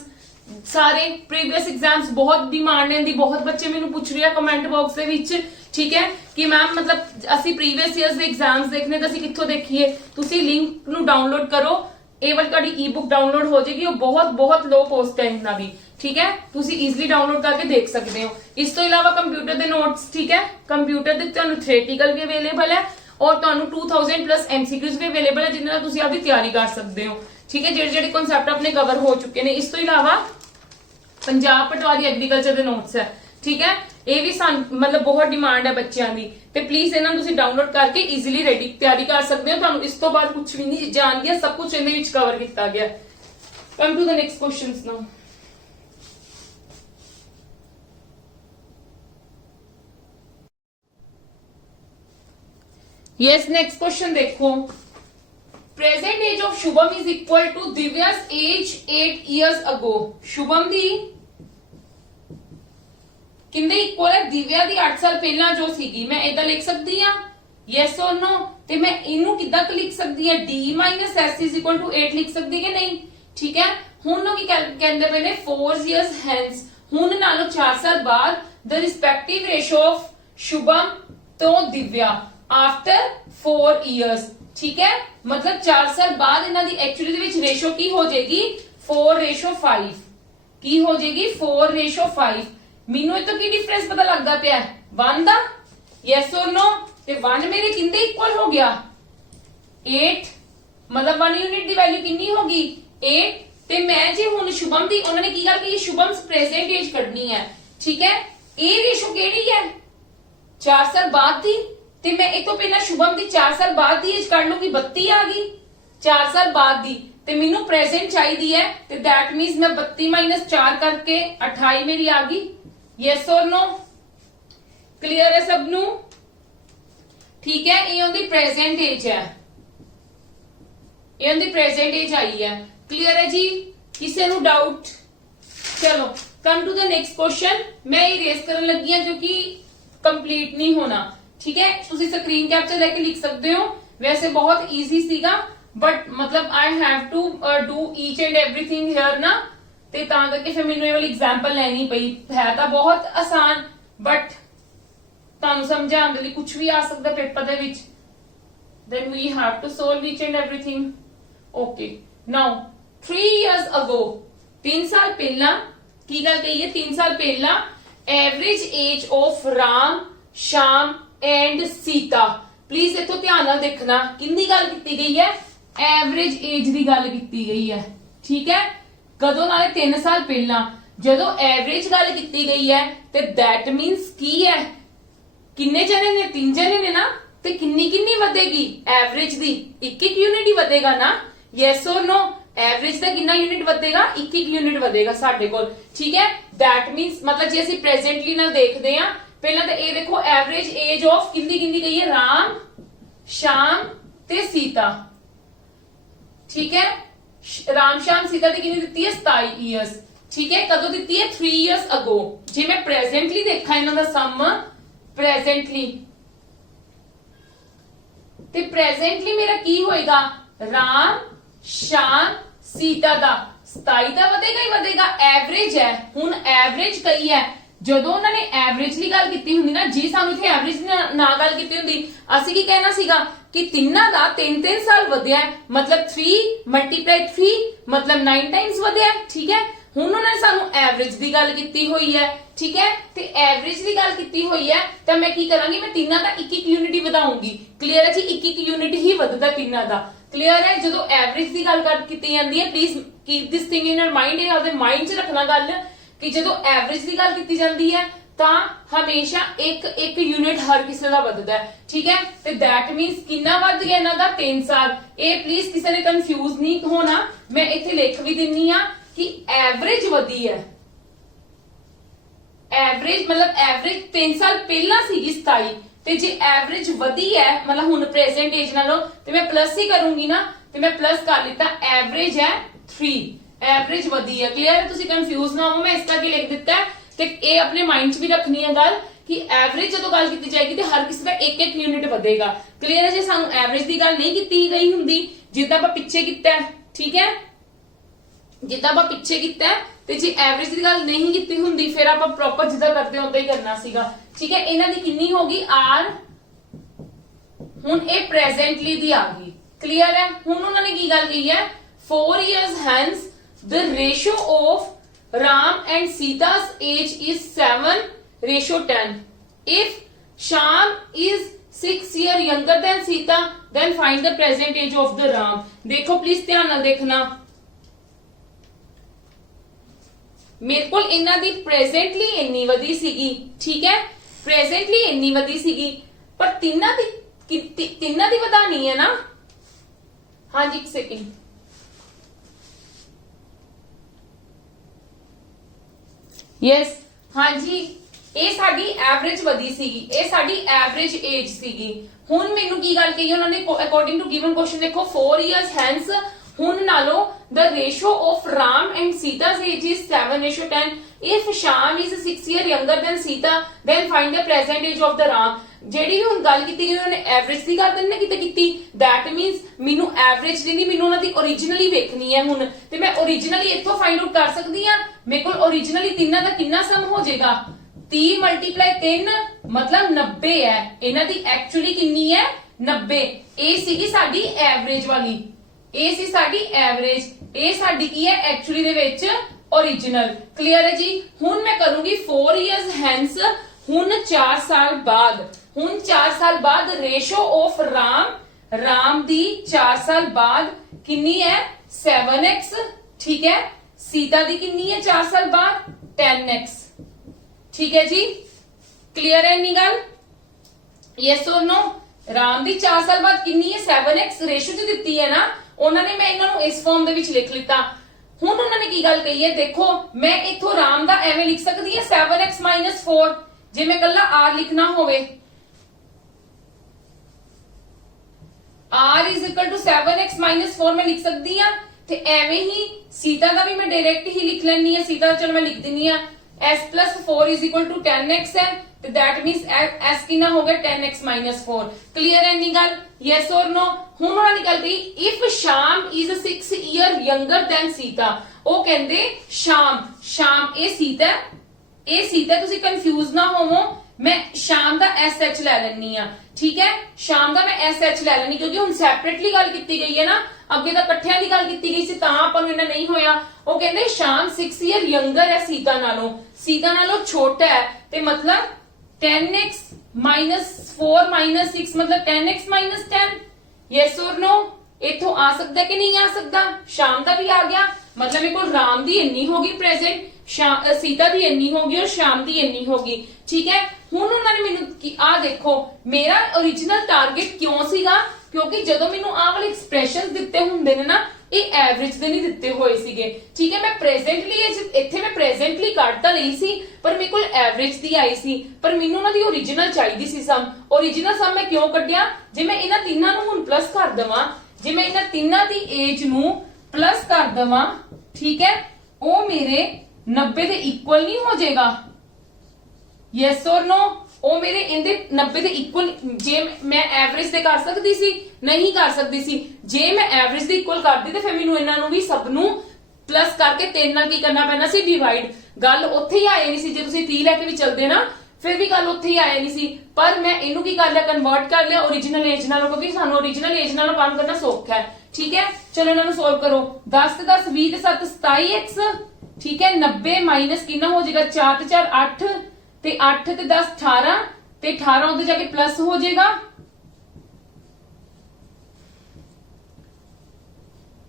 ਸਾਰੇ ਪ੍ਰੀਵੀਅਸ ਐਗਜ਼ਾਮਸ ਬਹੁਤ ਡਿਮਾਂਡ ਹੈ ਦੀ, ਬਹੁਤ ਬੱਚੇ ਮੈਨੂੰ ਪੁੱਛ ਰਹੇ ਆ ਕਮੈਂਟ ਬਾਕਸ ਦੇ ਵਿੱਚ, ਠੀਕ ਹੈ, ਕਿ ਮੈਮ मतलब ਅਸੀਂ ਪ੍ਰੀਵੀਅਸ ਇਅਰਸ ਦੇ ਐਗਜ਼ਾਮਸ ਦੇਖਨੇ ਤਾਂ ਅਸੀਂ ਕਿੱਥੋਂ ਦੇਖੀਏ। ਤੁਸੀਂ ਲਿੰਕ ਨੂੰ ਡਾਊਨਲੋਡ ਕਰੋ, ਇਹ ਵਾਲੀ ਤੁਹਾਡੀ ਈ-ਬੁੱਕ ਡਾਊਨਲੋਡ ਹੋ ਜਾਏਗੀ, ਉਹ ਬਹੁਤ ਲੋ ਕੋਸਟ ਹੈ ਇਹਨਾਂ ਦੀ, ਠੀਕ ਹੈ, ਤੁਸੀਂ ਈਜ਼ੀਲੀ ਡਾਊਨਲੋਡ ਕਰਕੇ ਦੇਖ ਸਕਦੇ ਹੋ। ਇਸ ਤੋਂ ਇਲਾਵਾ ਕੰਪਿਊਟਰ ਦੇ ਨੋਟਸ, ਠੀਕ ਹੈ, ਕੰਪਿਊਟਰ ਦੇ ਤੁਹਾਨੂੰ ਥਿਓਰੈਟੀਕਲ ਵੀ ਅਵੇਲੇਬਲ ਹੈ और ਤੁਹਾਨੂੰ 2000+ MCQs ਵੀ ਅਵੇਲੇਬਲ ਹੈ, ਜਿਨ੍ਹਾਂ ਨਾਲ ਤੁਸੀਂ ਆਪਦੀ ਤਿਆਰੀ ਕਰ ਸਕਦੇ ਹੋ, ਠੀਕ ਹੈ, ਜਿਹੜੇ ਕਨਸੈਪਟ ਆਪਣੇ ਕਵਰ ਹੋ ਚੁੱਕੇ ਨੇ। ਇਸ ਤੋਂ ਇਲਾਵਾ ਪੰਜਾਬ ਪਟਵਾਰੀ ਐਗਰੀਕਲਚਰ ਦੇ ਨੋਟਸ ਹੈ, ਠੀਕ ਹੈ, ਇਹ ਵੀ मतलब ਬਹੁਤ ਡਿਮਾਂਡ ਹੈ ਬੱਚਿਆਂ ਦੀ, ਤੇ ਪਲੀਜ਼ ਇਹਨਾਂ ਨੂੰ ਤੁਸੀਂ ਡਾਊਨਲੋਡ ਕਰਕੇ ਈਜ਼ੀਲੀ ਰੈਡੀ ਤਿਆਰੀ ਕਰ ਸਕਦੇ ਹੋ। ਤੁਹਾਨੂੰ ਇਸ ਤੋਂ ਬਾਅਦ ਕੁਝ ਵੀ ਨਹੀਂ ਜਾਣ ਗਿਆ, ਸਭ ਕੁਝ ਇਹਦੇ ਵਿੱਚ ਕਵਰ ਕੀਤਾ ਗਿਆ। Come to the next questions now. Yes, next question देखो, present age of Shubham is equal to Divya's age 8 years ago। Shubham दी किंदे इक्वल है, दिव्या दी 8 साल पहला जो सीगी। मैं इदा लिख सकती हां, यस और नो, ते मैं इनू किदा लिख सकती हां, d - s = 8 लिख सकती कि नहीं, ठीक है। हुण नो की कहंदे पे ने 4 years hence, ਹੁਣ ਨਾਲੋਂ 4 ਸਾਲ ਬਾਅਦ ਦ ਰਿਸਪੈਕਟਿਵ ਰੇਸ਼ੋ ਆਫ शुभम तो दिव्या आफ्टर 4 years। ठीक है, मतलब 4 साल बाद इन्हां दी एक्चुअली दे विच रेशो की हो जाएगी 4:5 की हो जाएगी 4:5। मीनू इतो की डिफरेंस पता लगदा पिया 1 दा यस और नो ते 1 मेरे किंदे इक्वल हो गया 8 मतलब 1 यूनिट दी वैल्यू कितनी होगी 8 ते मैं जे हुन शुभम दी उन्होंने की गल की शुभम प्रेजेंट एज कढनी है। ठीक है, ए रेशो केड़ी है 4 साल बाद दी ते मैं एक तो पहला शुभम दी 4 साल बाद दी एज कढ लूंगी 32 आ गई 4 साल बाद दी ते मैनू प्रेजेंट चाहिए है ते दैट मींस मैं 32 - 4 करके 28 मेरी आ गई। यस और नो, क्लियर है सबनू? ठीक है, ये उनकी प्रेजेंट एज है, ये उनकी प्रेजेंट एज आई है। क्लियर है जी? किसी नू डाउट? चलो come to the next question. मैं इरेज करन लगी हां क्योंकि कंप्लीट नहीं होना। ठीक है, तुसी स्क्रीन कैप्चर लेके लिख सकते हो। वैसे बहुत इजी सीगा बट मतलब I have to do each and everything here ना ते तां करके फिर मैनू ये वाली एग्जांपल लेनी पई। है तां बहुत आसान बट तुहानू समझाउण दे लई कुछ भी आ सकदा पेपर दे विच, then we have to solve each and everything. Okay, now 3 years ago 3 साल पहला की गल कही है 3 साल पहला average age of Ram Shyam and Sita. Please इथों ध्यान नाल देखना किंदी गल कीती गई है एवरेज एज दी गल कीती गई है। ठीक है, कदों नाले 3 साल पहला जदों एवरेज गल कीती गई है ते दैट मींस की है किन्ने जने ने 3 जने ने ना ते किन्नी किन्नी वधेगी एवरेज दी 1 यूनिट ही वधेगा ना। यस और नो, एवरेज का कितना यूनिट ਵਧੇਗਾ 1 यूनिट ਵਧੇਗਾ ਸਾਡੇ ਕੋਲ। ਠੀਕ ਹੈ, दैट मींस मतलब ਜੇ ਅਸੀਂ प्रेजेंटली ਨਾਲ ਦੇਖਦੇ ਆ ਪਹਿਲਾਂ ਤਾਂ ਇਹ ਦੇਖੋ एवरेज एज ऑफ ਕਿੰਦੀ ਕਿੰਦੀ ਗਈ ਹੈ राम श्याम ਤੇ सीता। ठीक है, राम श्याम सीता ਦੀ ਕਿੰਨੀ ਦਿੱਤੀ ਹੈ 27 इयर्स। ठीक है, ਕਦੋਂ ਦਿੱਤੀ ਹੈ 3 years ago। ਜੇ ਮੈਂ प्रेजेंटली ਦੇਖਾਂ ਇਹਨਾਂ ਦਾ ਸਮ प्रेजेंटली ਤੇ प्रेजेंटली मेरा ਕੀ ਹੋਏਗਾ राम श्याम सीता दा 27 ਦਾ ਵਧੇਗਾ ਹੀ ਵਧੇਗਾ। ਐਵਰੇਜ ਹੈ, ਹੁਣ ਐਵਰੇਜ ਕਈ ਹੈ ਜਦੋਂ ਉਹਨਾਂ ਨੇ ਐਵਰੇਜ ਦੀ ਗੱਲ ਕੀਤੀ ਹੁੰਦੀ ਨਾ ਜੀ ਸਾਨੂੰ ਇੱਥੇ ਐਵਰੇਜ ਦੀ ਨਾ ਗੱਲ ਕੀਤੀ ਹੁੰਦੀ ਅਸੀਂ ਕੀ ਕਹਿਣਾ ਸੀਗਾ ਕਿ ਤਿੰਨਾਂ ਦਾ 3-3 ਸਾਲ ਵਧਿਆ ਮਤਲਬ 3 × 3 ਮਤਲਬ 9 ਟਾਈਮਸ ਵਧਿਆ। ਠੀਕ ਹੈ, ਹੁਣ ਉਹਨਾਂ ਨੇ ਸਾਨੂੰ ਐਵਰੇਜ ਦੀ ਗੱਲ ਕੀਤੀ ਹੋਈ ਹੈ। ਠੀਕ ਹੈ, ਤੇ ਐਵਰੇਜ ਦੀ ਗੱਲ ਕੀਤੀ ਹੋਈ ਹੈ ਤਾਂ ਮੈਂ ਕੀ ਕਰਾਂਗੀ ਮੈਂ ਤਿੰਨਾਂ ਦਾ 1-1 ਯੂਨਿਟ ਹੀ ਵਧਾਉਂਗੀ। ਕਲੀਅਰ ਹੈ ਜੀ, 1-1 ਯੂਨਿਟ ਹੀ ਵਧਦਾ ਤਿੰਨਾਂ ਦਾ। क्लियर है, जो एवरेज की गल की जाती है please keep this thing in your mind, अपने माइंड च रखना गल कि जो एवरेज की गल की जाती है तो हमेशा एक यूनिट हर किसी का वधदा है। ठीक है, तो दैट मीनस कितना वध गया इन्हां दा 3 साल। ये प्लीज किसी ने कंफ्यूज नहीं होना, मैं इत्थे लिख भी दिन्नी आ कि एवरेज वधी है। एवरेज मतलब एवरेज 3 साल पहला सी 27 ਤੇ ਜੇ ਐਵਰੇਜ ਵਧੀ ਹੈ मतलब ਹੁਣ ਪ੍ਰੈਜ਼ੈਂਟ ਏਜ ਨਾਲੋਂ ਤੇ ਮੈਂ ਪਲੱਸ ਹੀ ਕਰੂੰਗੀ ਨਾ ਤੇ ਮੈਂ ਪਲੱਸ ਕਰ ਲਿੱਤਾ ਐਵਰੇਜ ਹੈ 3 ਐਵਰੇਜ ਵਧੀ ਹੈ। ਕਲੀਅਰ ਹੈ, ਤੁਸੀਂ ਕੰਫਿਊਜ਼ ਨਾ ਹੋ, ਮੈਂ ਇਸ ਕਰਕੇ ਲਿਖ ਦਿੱਤਾ ਤੇ ਇਹ ਆਪਣੇ ਮਾਈਂਡ 'ਚ ਵੀ ਰੱਖਣੀ ਹੈ ਗੱਲ ਕਿ ਐਵਰੇਜ ਜਦੋਂ ਗੱਲ ਕੀਤੀ ਜਾਏਗੀ ਤੇ ਹਰ ਕਿਸੇ ਦਾ 1-1 ਯੂਨਿਟ ਵਧੇਗਾ। ਕਲੀਅਰ ਹੈ, ਜੇ ਸਾਨੂੰ ਐਵਰੇਜ ਦੀ ਗੱਲ ਨਹੀਂ ਕੀਤੀ ਗਈ ਹੁੰਦੀ ਜਿੱਦਾਂ ਆਪਾਂ ਪਿੱਛੇ ਕੀਤਾ। ਠੀਕ ਹੈ, ਜਿੱਦਾਂ ਆਪਾਂ ਪਿੱਛੇ ਕੀਤਾ ਤੇ ਜੇ ਐਵਰੇਜ ਦੀ ਗੱਲ ਨਹੀਂ ਕੀਤੀ ਹੁੰਦੀ ਫਿਰ ਆਪਾਂ ਪ੍ਰੋਪਰ ਜਿੱਦਾਂ ਕਰਦੇ ਉਦਾਂ ਹੀ ਕਰਨਾ ਸੀਗਾ। ਠੀਕ ਹੈ, ਇਹਨਾਂ ਦੀ ਕਿੰਨੀ ਹੋਗੀ ਆਰ, ਹੁਣ ਇਹ ਪ੍ਰੈਜ਼ੈਂਟਲੀ ਦੀ ਆ ਗਈ। ਕਲੀਅਰ ਹੈ, ਹੁਣ ਉਹਨਾਂ ਨੇ ਕੀ ਗੱਲ ਕਹੀ ਹੈ 4 years hence the ratio of Ram and Sita's age is 7:10. If Sham is 6 years younger than Sita then find the present age of the Ram। देखो प्लीज ध्यान नाल देखना, मेरे को इन्हां दी प्रेजेंटली इन्नी वधी सीगी। ठीक है, प्रेजेंटली इन्नी वधी सीगी पर तिन्ना दी वधानी है ना। हाँ जी, एक सेकंड, यस हाँ जी, ਇਹ ਸਾਡੀ ਐਵਰੇਜ ਵਧੀ ਸੀਗੀ, ਇਹ ਸਾਡੀ ਐਵਰੇਜ ਏਜ ਸੀਗੀ। ਹੁਣ ਮੈਨੂੰ ਕੀ ਗੱਲ ਕਹੀ ਉਹਨਾਂ ਨੇ ਅਕੋਰਡਿੰਗ ਟੂ ਗਿਵਨ ਕੁਐਸਚਨ ਦੇਖੋ 4 years hence ਹੁਣ ਨਾਲੋਂ the ratio of Ram and Sita's age is 7:10. If Sham is 6 years younger than Sita then find the present age of the Ram। ਜਿਹੜੀ ਵੀ ਹੁਣ ਗੱਲ ਕੀਤੀ ਗਈ ਉਹਨੇ ਐਵਰੇਜ ਦੀ ਕਰ ਦੇਣੀ ਨਾ ਕਿਤੇ ਕੀਤੀ that means ਮੈਨੂੰ ਐਵਰੇਜ ਦੀ ਨਹੀਂ ਮੈਨੂੰ ਉਹਨਾਂ ਦੀ originally ਵੇਖਣੀ ਹੈ ਹੁਣ ਤੇ ਮੈਂ originally ਇੱਥੋਂ ਫਾਈਂਡ ਆਊਟ ਕਰ ਸਕਦੀ ਆ ਮੇਰੇ ਕੋਲ originally ਤਿੰਨਾਂ ਦਾ ਕਿੰਨਾ ਸਮ ਹੋ ਜਾਏਗਾ 30 × 3 ਮਤਲਬ 90 ਹੈ ਇਹਨਾਂ ਦੀ ਐਕਚੁਅਲੀ ਕਿੰਨੀ ਹੈ 90 ਇਹ ਸੀਗੀ ਸਾਡੀ ਐਵਰੇਜ ਵਾਲੀ ਇਹ ਸੀ ਸਾਡੀ ਐਵਰੇਜ ਇਹ ਸਾਡੀ ਕੀ ਹੈ ਐਕਚੁਅਲੀ ਦੇ ਵਿੱਚ original क्लियर है जी ਹੁਣ मैं करूंगी 4 years hence ਹੁਣ 4 ਸਾਲ ਬਾਅਦ ਹੁਣ 4 ਸਾਲ ਬਾਅਦ रेशो ऑफ राम ਦੀ 4 ਸਾਲ ਬਾਅਦ ਕਿੰਨੀ ਹੈ 7x ठीक है सीता ਦੀ ਕਿੰਨੀ ਹੈ 4 ਸਾਲ ਬਾਅਦ 10x ठीक है जी क्लियर है इन्नी गल yes or no राम ਦੀ 4 ਸਾਲ ਬਾਅਦ ਕਿੰਨੀ ਹੈ 7x रेशो ਚ ਦਿੱਤੀ ਹੈ ਨਾ ਉਹਨਾਂ ਨੇ ਮੈਂ ਇਹਨਾਂ ਨੂੰ ਇਸ ਫਾਰਮ ਦੇ ਵਿੱਚ ਲਿਖ ਲਿੱਤਾ ਹੁਣ ਉਹਨਾਂ ਨੇ ਕੀ ਗੱਲ ਕਹੀ ਹੈ ਦੇਖੋ ਮੈਂ ਇਥੋਂ ਰਾਮ ਦਾ ਐਵੇਂ ਲਿਖ ਸਕਦੀ ਹਾਂ 7x - 4 ਜੇ ਮੈਂ ਕੱਲਾ r ਲਿਖਣਾ ਹੋਵੇ r = 7x - 4 ਮੈਂ ਲਿਖ ਸਕਦੀ ਹਾਂ ਤੇ ਐਵੇਂ ਹੀ ਸੀਤਾ ਦਾ ਵੀ ਮੈਂ ਡਾਇਰੈਕਟ ਹੀ ਲਿਖ ਲੈਣੀ ਹੈ ਸੀਤਾ ਚਲੋ ਮੈਂ ਲਿਖ ਦਿੰਨੀ ਆ s + 4 = 10x ਹੈ ਤੇ that means s ਕਿੰਨਾ ਹੋ ਗਿਆ 10x - 4 ਕਲੀਅਰ ਹੈ ਇੰਨੀ ਗੱਲ yes or no ਹੁਣ ਉਹਨਾਂ ਨੇ ਗੱਲ ਕਹੀ if ਸ਼ਾਮ is 6 year younger than ਸੀਤਾ ਉਹ ਕਹਿੰਦੇ ਸ਼ਾਮ ਇਹ ਸੀਤਾ ਤੁਸੀਂ ਕੰਫਿਊਜ਼ ਨਾ ਹੋਵੋ ਮੈਂ ਸ਼ਾਮ ਦਾ sh ਲੈ ਲੈਣੀ ਆ ਠੀਕ ਹੈ ਸ਼ਾਮ ਦਾ ਮੈਂ sh ਲੈ ਲੈਣੀ ਕਿਉਂਕਿ ਹੁਣ ਸੈਪਰੇਟਲੀ ਗੱਲ ਕੀਤੀ ਗਈ ਹੈ ਨਾ ਅੱਗੇ ਤਾਂ ਇਕੱਠਿਆਂ ਦੀ ਗੱਲ ਕੀਤੀ ਗਈ ਸੀ ਤਾਂ ਆਪਾਂ ਨੂੰ ਇਹਨਾਂ ਨਹੀਂ ਹੋਇਆ ਉਹ ਕਹਿੰਦੇ ਸ਼ਾਮ 6 year younger ਹੈ ਸੀਤਾ ਨਾਲੋਂ ਛੋਟਾ ਹੈ ਤੇ ਮਤਲਬ 10x - 4 - 6 मतलब 10x - 10 yes or no इथों आ सकता है कि नहीं आ सकता शाम का भी आ गया मतलब मेरे को राम दी इन्नी होगी प्रेजेंट सीता दी इन्नी होगी और शाम दी इन्नी होगी ठीक है हुण उन्होंने मैनू आ देखो मेरा ओरिजिनल टारगेट क्यों सीगा क्योंकि जदों मैनू आ वाले एक्सप्रेशंस दिते हुंदे ने ना ਇਹ ਐਵਰੇਜ ਦੇ ਨਹੀਂ ਦਿੱਤੇ ਹੋਏ ਸੀਗੇ ਠੀਕ ਹੈ ਮੈਂ ਪ੍ਰੈਜ਼ੈਂਟਲੀ ਇੱਥੇ ਮੈਂ ਪ੍ਰੈਜ਼ੈਂਟਲੀ ਕੱਢ ਤਾਂ ਲਈ ਸੀ ਪਰ ਮੇਰੇ ਕੋਲ ਐਵਰੇਜ ਦੀ ਆਈ ਸੀ ਪਰ ਮੈਨੂੰ ਉਹਨਾਂ ਦੀ origignal ਚਾਹੀਦੀ ਸੀ ਸਮ origignal ਸਮ ਮੈਂ ਕਿਉਂ ਕੱਢਿਆ ਜੇ ਮੈਂ ਇਹਨਾਂ ਤਿੰਨਾਂ ਨੂੰ ਹੁਣ ਪਲੱਸ ਕਰ ਦਵਾਂ ਜੇ ਮੈਂ ਇਹਨਾਂ ਤਿੰਨਾਂ ਦੀ ਏਜ ਨੂੰ ਪਲੱਸ ਕਰ ਦਵਾਂ ਠੀਕ ਹੈ ਉਹ ਮੇਰੇ 90 ਦੇ ਇਕੁਅਲ ਨਹੀਂ ਹੋ ਜਾਏਗਾ ਯੈਸ অর ਨੋ ਉਹ ਮੇਰੇ ਇਹਦੇ 90 ਦੇ ਇਕੁਅਲ ਜੇ ਮੈਂ ਐਵਰੇਜ ਤੇ ਕਰ ਸਕਦੀ ਸੀ ਨਹੀਂ ਕਰ ਸਕਦੀ ਸੀ ਜੇ ਮੈਂ ਐਵਰੇਜ ਦੇ ਇਕੁਅਲ ਕਰਦੀ ਤੇ ਫਿਰ ਮੈਨੂੰ ਇਹਨਾਂ ਨੂੰ ਵੀ ਸਭ ਨੂੰ ਪਲੱਸ ਕਰਕੇ 3 ਨਾਲ ਕੀ ਕਰਨਾ ਪੈਣਾ ਸੀ ਡਿਵਾਈਡ ਗੱਲ ਉੱਥੇ ਹੀ ਆਏ ਨਹੀਂ ਸੀ ਜੇ ਤੁਸੀਂ 30 ਲੈ ਕੇ ਵੀ ਚੱਲਦੇ ਨਾ ਫਿਰ ਵੀ ਗੱਲ ਉੱਥੇ ਹੀ ਆਏ ਨਹੀਂ ਸੀ ਪਰ ਮੈਂ ਇਹਨੂੰ ਕੀ ਕਰ ਲਿਆ ਕਨਵਰਟ ਕਰ ਲਿਆ origignal ਏਜ ਨਾਲ ਕਿਉਂਕਿ ਸਾਨੂੰ origignal ਏਜ ਨਾਲ ਕੰਮ ਕਰਨਾ ਸੌਖਾ ਹੈ ਠੀਕ ਹੈ ਚਲੋ ਇਹਨਾਂ ਨੂੰ ਸੋਲਵ ਕਰੋ 10 ਤੇ 10 20 ਤੇ 7 27x ਠੀਕ ਹੈ 90 ਮਾਈਨਸ ਕਿੰਨਾ ਹੋ ਜਾਏਗਾ 4 ਤੇ 4 8 ਤੇ 8 ਤੇ 10 18 ਤੇ 18 ਉਧਰ ਜਾ ਕੇ ਪਲੱਸ ਹੋ ਜਾਏਗਾ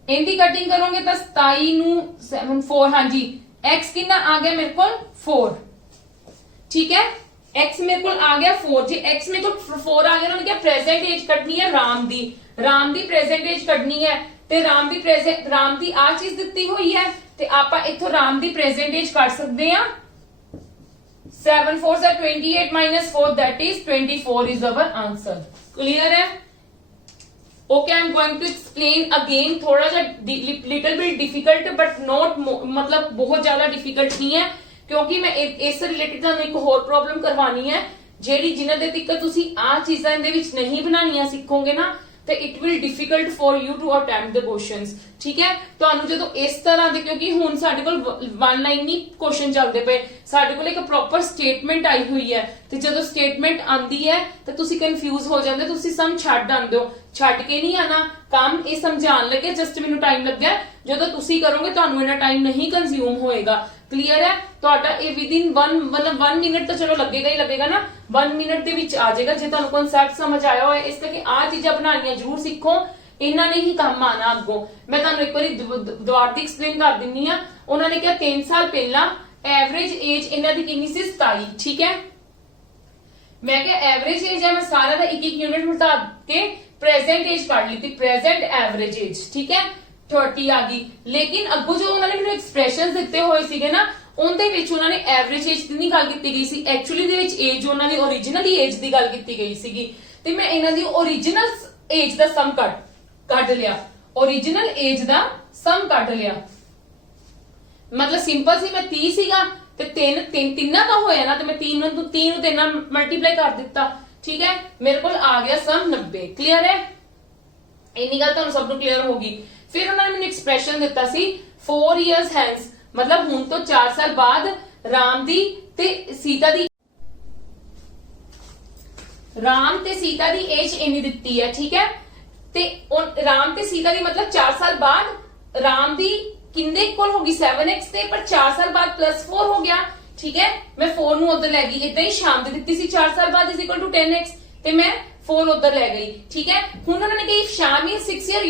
ਇਹਦੀ ਕਟਿੰਗ ਕਰੋਗੇ ਤਾਂ 27 ਨੂੰ 7 4 ਹਾਂਜੀ x ਕਿੰਨਾ ਆ ਗਿਆ ਮੇਰੇ ਕੋਲ 4 ठीक है x मेरे को आ गया 4 जी x मेरे को 4 आ गया उन्होंने क्या प्रेजेंट एज कटनी है राम दी प्रेजेंट एज कटनी है ते राम दी आ चीज दित्ती हुई है ते आपां इथों राम दी प्रेजेंट एज कट सकदे हां 7 4 are 28 - 4 that is 24 is our answer clear है okay I'm going to explain again थोड़ा सा little bit difficult but not मतलब बहुत ज्यादा difficult नहीं है क्योंकि मैं इस रिलेटेड ਤੁਹਾਨੂੰ ਇੱਕ ਹੋਰ ਪ੍ਰੋਬਲਮ ਕਰਵਾਨੀ ਹੈ ਜਿਹੜੀ ਜਿਨ੍ਹਾਂ ਦੇ ਤੱਕ ਤੁਸੀਂ ਆ ਚੀਜ਼ਾਂ ਇਹਦੇ ਵਿੱਚ ਨਹੀਂ ਬਣਾਉਣੀਆਂ ਸਿੱਖੋਗੇ ਨਾ ਤੇ it will difficult for you to attempt the questions ਠੀਕ ਹੈ ਤੁਹਾਨੂੰ ਜਦੋਂ ਇਸ ਤਰ੍ਹਾਂ ਦੇ ਕਿਉਂਕਿ ਹੁਣ ਸਾਡੇ ਕੋਲ ਵਨ ਲਾਈਨ ਨਹੀਂ ਕੁਐਸਚਨ ਚੱਲਦੇ ਪਏ ਸਾਡੇ ਕੋਲ ਇੱਕ ਪ੍ਰੋਪਰ ਸਟੇਟਮੈਂਟ ਆਈ ਹੋਈ ਹੈ ਤੇ ਜਦੋਂ ਸਟੇਟਮੈਂਟ ਆਂਦੀ ਹੈ ਤਾਂ ਤੁਸੀਂ ਕਨਫਿਊਜ਼ ਹੋ ਜਾਂਦੇ ਤੁਸੀਂ ਸਮ ਛੱਡ ਆਂਦੇ ਹੋ ਛੱਡ ਕੇ ਨਹੀਂ ਆਣਾ ਕੰਮ ਇਹ ਸਮਝਾਉਣ ਲੱਗੇ ਜਸਟ ਮੈਨੂੰ ਟਾਈਮ ਲੱਗਿਆ ਜਦੋਂ ਤੁਸੀਂ ਕਰੋਗੇ ਤੁਹਾਨੂੰ ਇਹਨਾਂ ਟਾਈਮ ਨਹੀਂ ਕੰਜ਼ਿਊਮ ਹੋਏਗਾ क्लियर है ਤੁਹਾਡਾ ਇਹ ਵਿਦਿਨ 1 मतलब 1 ਮਿੰਟ ਤਾਂ ਚਲੋ ਲੱਗੇਗਾ ਹੀ ਲੱਗੇਗਾ ਨਾ 1 ਮਿੰਟ ਦੇ ਵਿੱਚ ਆ ਜਾਏਗਾ ਜੇ ਤੁਹਾਨੂੰ ਕਨਸੈਪਟ ਸਮਝ ਆਇਆ ਹੋਇਆ ਇਸ ਕਰਕੇ ਆ ਚੀਜ਼ਾਂ ਬਣਾਉਣੀਆਂ ਜ਼ਰੂਰ ਸਿੱਖੋ ਇਹਨਾਂ ਨੇ ਹੀ ਕੰਮ ਆਣਾ ਅੱਗੋਂ ਮੈਂ ਤੁਹਾਨੂੰ ਇੱਕ ਵਾਰੀ ਦੁਬਾਰਾ ਦੀ ਐਕਸਪਲੇਨ ਕਰ ਦਿੰਨੀ ਆ ਉਹਨਾਂ ਨੇ ਕਿਹਾ 3 ਸਾਲ ਪਹਿਲਾਂ ਐਵਰੇਜ ਏਜ ਇਹਨਾਂ ਦੀ ਕਿੰਨੀ ਸੀ 27 ਠੀਕ ਹੈ ਮੈਂ ਕਿਹਾ ਐਵਰੇਜ ਏਜ ਹੈ ਮੈਂ ਸਾਰਾ ਦਾ ਇੱਕ ਯੂਨਿਟ ਹਟਾ ਕੇ ਪ੍ਰੈਜ਼ੈਂਟ ਏਜ ਕੱਢ ਲਈ थी ਪ੍ਰੈਜ਼ੈਂਟ ਐਵਰੇਜ ਏਜ ਠੀਕ ਹੈ 30 ਆ ਗਈ ਲੇਕਿਨ ਅੱਗੋਂ ਜੋ ਉਹਨਾਂ ਨੇ ਮੈਨੂੰ ਐਕਸਪ੍ਰੈਸ਼ਨਸ ਦਿੱਤੇ ਹੋਏ ਸੀਗੇ ਨਾ ਉਹਦੇ ਵਿੱਚ ਉਹਨਾਂ ਨੇ ਐਵਰੇਜ ਏਜ ਦੀ ਨਹੀਂ ਗੱਲ ਕੀਤੀ ਗਈ ਸੀ ਐਕਚੁਅਲੀ ਦੇ ਵਿੱਚ ਏਜ ਉਹਨਾਂ ਦੀ originally ਏਜ ਦੀ ਗੱਲ ਕੀਤੀ ਗਈ ਸੀਗੀ ਤੇ ਮੈਂ ਇਹਨਾਂ ਦੀ original ਏਜ ਦਾ ਸਮ ਕੱਢ ਲਿਆ original ਏਜ ਦਾ ਸਮ ਕੱਢ ਲਿਆ ਮਤਲਬ ਸਿੰਪਲ ਸੀ ਮੈਂ 30 ਸੀਗਾ ਤੇ ਤਿੰਨਾਂ ਦਾ ਹੋਇਆ ਨਾ ਤੇ ਮੈਂ 3 ਨੂੰ 3 ਨਾਲ ਮਲਟੀਪਲਾਈ ਕਰ ਦਿੱਤਾ ठीक है, मेरे को आ गया सम 90। क्लियर है, इन्नी गल तुहानू सब नू क्लियर होगी। फिर उन्होंने मैंने एक्सप्रैशन दिता सी 4 years हैंस, मतलब हुण तो 4 साल बाद राम दी ते सीता दी एज इन्नी दिती है। ठीक है, ते राम ते सीता दी मतलब 4 साल बाद राम दी किंदे इक्वल होगी 7x ते, पर 4 साल बाद +4 हो गया। ठीक है, मैं 4 नू उधर लै गई, इदा ही शाम दी दिती सी 4 साल बाद इज इक्वल टू 10x ते मैं 4 उधर लै गई। ठीक है, हुण उन्होंने कही शाम इज 6 year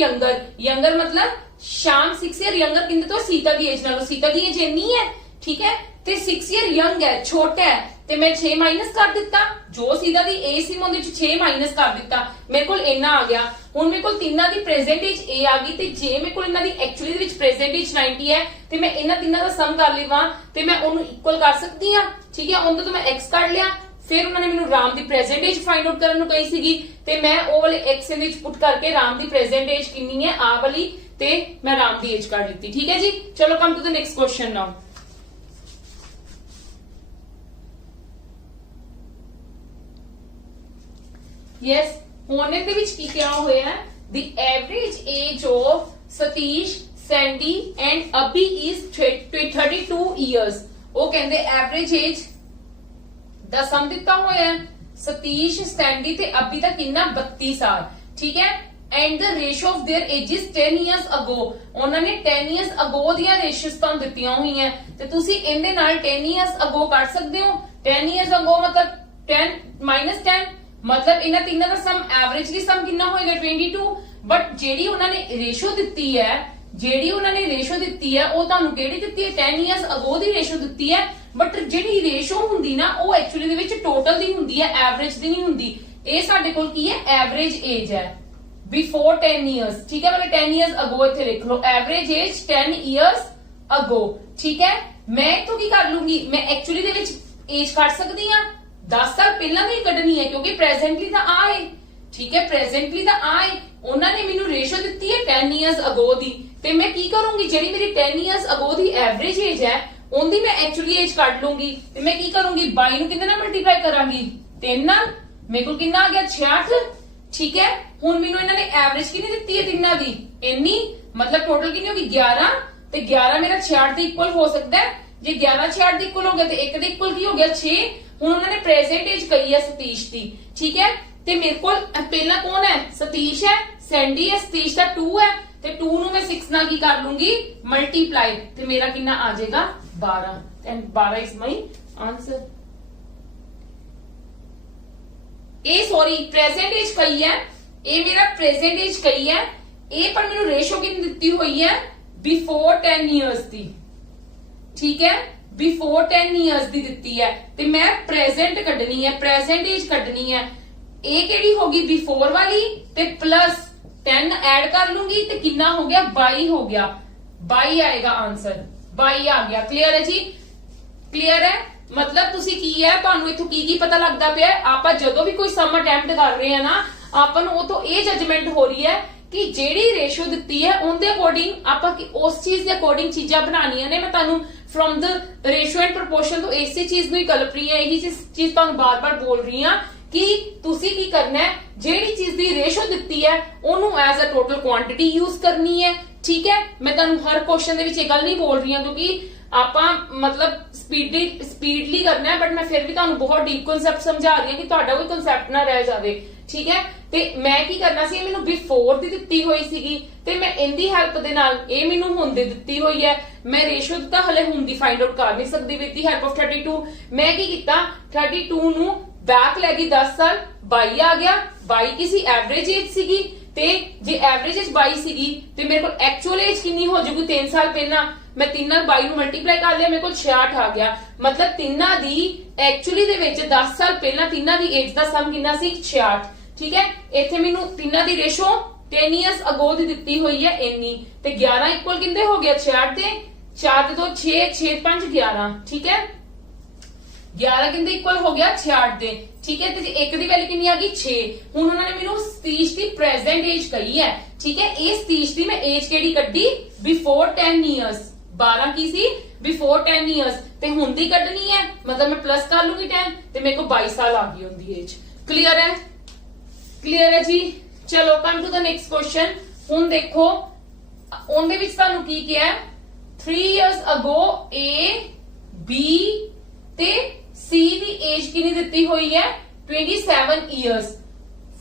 यंगर मतलब शाम 6 year यंगर किंदे तो सीता दी एज नालों, सीता दी एज इन्नी है। ठीक है, ते 6 year यंग है, छोटा है, ते मैं 6 माइनस कर दिता, जो सीधा दी एज सी मैं उहदे विच 6 माइनस कर दिता, मेरे कोल इन्ना आ गया। हुण मेरे कोल तिन्ना दी प्रेजेंट एज ए आ गई, ते जे मेरे कोल इन्ना दी एक्चुअली दे विच प्रेजेंट एज 90 है, ते मैं इन्ना तिन्ना दा सम कर लेवां ते मैं ओनू इक्वल कर सकदी हां। ठीक है, उहदे तो मैं x कढ लिया। फिर उन्होंने मैनू राम दी प्रेजेंट एज फाइंड आउट करन नू कही सीगी, ते मैं ओ वाले x इहदे विच पुट करके राम दी प्रेजेंट एज कितनी है आ वाली, ते मैं राम दी एज कढ लित्ती। ठीक है जी, चलो come to the next question now. Yes, होने दे विच की क्या होया, the average age of Satish, Sandy and Abhi is 32 years। वो कहंदे एवरेज एज दा सम दिता होया सतीश, सैंडी ते अभी दा कितना 32 साल। ठीक है, and the ratio of their edges 10 years ago। उन्होंने 10 years ago दिया रेशियोस तुहानू दित्तियां हुई हैं, ते तुसी इहदे नाल 10 years ago कर सकदे हो। 10 years ago मतलब 10 minus 10 मतलब इन्हां तीनों दा सम एवरेज की सम कितना होएगा 22। बट जेडी उन्होंने रेशियो दित्ती है, वो तुहानू केड़ी दित्ती है 10 years ago दी रेशियो दित्ती है, बट जेडी रेशियो हुंदी ना वो एक्चुअली दे विच टोटल दी हुंदी है, एवरेज दी नहीं हुंदी। ये साडे कोल की है एवरेज एज है बिफोर 10 years। ठीक है, मतलब 10 years ago इत्थे लिख लो एवरेज एज 10 years ago। ठीक है, मैं इत्थों की कर लूंगी, मैं एक्चुअली दे विच एज कढ सकदी हां, 10 साल पहला भी कढनी है क्योंकि प्रेजेंटली दा आए। ठीक है, प्रेजेंटली दा आए, उन्होंने मेनू रेशियो दित्ती है 10 years ago दी, ते मैं की करूंगी जेडी मेरी 10 years ago the average age है उनदी मैं एक्चुअली एज कढ लूंगी, ते मैं की करूंगी 22 नू किंदे नाल मल्टीप्लाई करांगी 3 नाल, मेरे को कितना आ गया 66। ठीक है, हुण मेनू इन्हां ने एवरेज कितनी दित्ती है तिन्ना दी इन्नी, मतलब टोटल कितनी होगी 11, ते 11 मेरा 66 दे इक्वल हो सकता है। जे 11 66 दे इक्वल हो गया तो 1 दे इक्वल की हो गया 6। हुण उन्होंने प्रेजेंट एज कही है सतीश दी। ठीक है, ते मेरे को पहला कौन है सतीश है, सैंडी है, सतीश दा 2 है, ते 2 नू मैं 6 नाल की कर लूंगी मल्टीप्लाई, ते मेरा कितना आ जाएगा 12, एंड 12 इज माई आंसर। ए सॉरी प्रेजेंट एज कही है, ए मेरा प्रेजेंट एज कही है, ए पर मेनू रेशियो कितनी दित्ती हुई है बिफोर 10 years दी। ठीक है, बिफोर 10 years दी दित्ती है, ते मैं प्रेजेंट कढनी है, प्रेजेंट एज कढनी है। ए केड़ी होगी बिफोर वाली, ते प्लस 10 ऐड कर लूंगी, ते कितना हो गया 22 हो गया, 22 आएगा आंसर, 22 आ गया। क्लियर है जी, क्लियर है, मतलब तुसी की है तुहानू इथों की पता लगदा पिया, आपां जदों भी कोई सम अटैम्प्ट कर रहे हैं ना, आपां नू ओह तो ये जजमेंट हो रही है कि जेडी रेशियो दित्ती है उनके अकॉर्डिंग आपां उस चीज के अकॉर्डिंग चीजां बनानियां ने। मैं तुहानू from the ratio and proportion तो इसी चीज नू ही कलप रही है, यही चीज तुहानू बार बार बोल रही हां कि तुसी की करना है, जेडी चीज दी रेशियो दित्ती है ओनू as a total quantity use करनी है। ठीक है, मैं तुहानू हर क्वेश्चन दे विच ये गल नहीं बोल रही हां क्योंकि आपां मतलब स्पीडली करना है, बट मैं फिर भी तुहानू बहुत डीप कांसेप्ट समझा रही हूं कि तुहाडा कोई कांसेप्ट ना रह जावे। ठीक है, ते मैं की करना सी, मैनू बिफोर दी दित्ती हुई सीगी, ते मैं इनदी हेल्प दे नाल ए मैनू हुण दी दित्ती हुई है, मैं रेशियो दित्ता हले हुण दी फाइंड आउट कर नहीं सकदी विद दी हेल्प ऑफ 32। मैं की कीता 32 नू बैक लै गई 10 साल, 22 आ गया, 22 की सी एवरेज एज सीगी, ते जे एवरेज एज 22 सीगी ते मेरे को एक्चुअल एज कितनी हो जाएगी 3 साल पहला, मैं 3 नाल 22 नू मल्टीप्लाई कर लिया, मेरे को 66 आ गया, मतलब तिन्ना दी एक्चुअली दे विच 10 साल पहला तिन्ना दी एज दा सम कितना सी 66। ठीक है, इत्थे मैनू तिन्ना दी रेशो 10 years ago दी दित्ती हुई है इन्नी, ते 11 इक्वल किंदे हो गया 66 दे, 4 दे 2 6, 6 5 11। ठीक है, 11 किंदे इक्वल हो गया 66 दे। ठीक है, ते एक दी वैल्यू कितनी आ गई 6। हुण उन्होंने मैनू सतीश दी प्रेजेंट एज कही है। ठीक है, ए सतीश दी मैं एज केड़ी कड्डी बिफोर 10 years, 12 की सी बिफोर 10 years, ते हुण दी कड्डनी है, मतलब मैं प्लस कर लूंगी 10, ते मेरे को 22 साल आ गई उनदी एज। क्लियर है? क्लियर है जी। चलो come to the next question. हुण देखो ਉਹਦੇ ਵਿੱਚ ਤੁਹਾਨੂੰ ਕੀ ਕਿਹਾ 3 years ago A B ਤੇ C ਦੀ ਏਜ ਕਿੰਨੀ ਦਿੱਤੀ ਹੋਈ ਹੈ 27 years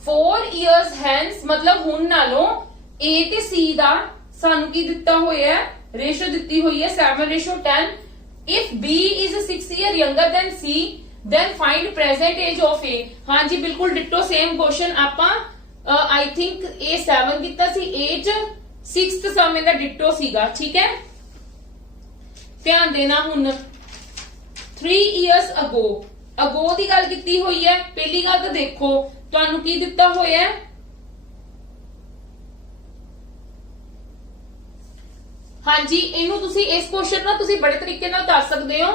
4 years hence मतलब ਹੁਣ ਨਾਲੋਂ A ਤੇ C ਦਾ ਸਾਨੂੰ ਕੀ ਦਿੱਤਾ ਹੋਇਆ ਹੈ ਰੇਸ਼ੋ ਦਿੱਤੀ ਹੋਈ ਹੈ 7:10 if B is 6 year younger than C then find present age of A। हाँ जी बिल्कुल डिट्टो सेम क्वेश्चन ਆਪਾਂ आई थिंक A7 ਕੀਤਾ ਸੀ age 6th ਸਮ ਇਹਦਾ ਡਿਟੋ ਸੀਗਾ ਠੀਕ ਹੈ। ਧਿਆਨ ਦੇਣਾ ਹੁਣ 3 years ago ਦੀ ਗੱਲ ਕੀਤੀ ਹੋਈ ਹੈ। ਪਹਿਲੀ ਗੱਲ ਤਾਂ ਦੇਖੋ ਤੁਹਾਨੂੰ ਕੀ ਦਿੱਤਾ ਹੋਇਆ ਹੈ ਹਾਂਜੀ ਇਹਨੂੰ ਤੁਸੀਂ ਇਸ ਕੁਐਸਚਨ ਨਾਲ ਤੁਸੀਂ ਬੜੇ ਤਰੀਕੇ ਨਾਲ ਕਰ ਸਕਦੇ ਹੋ।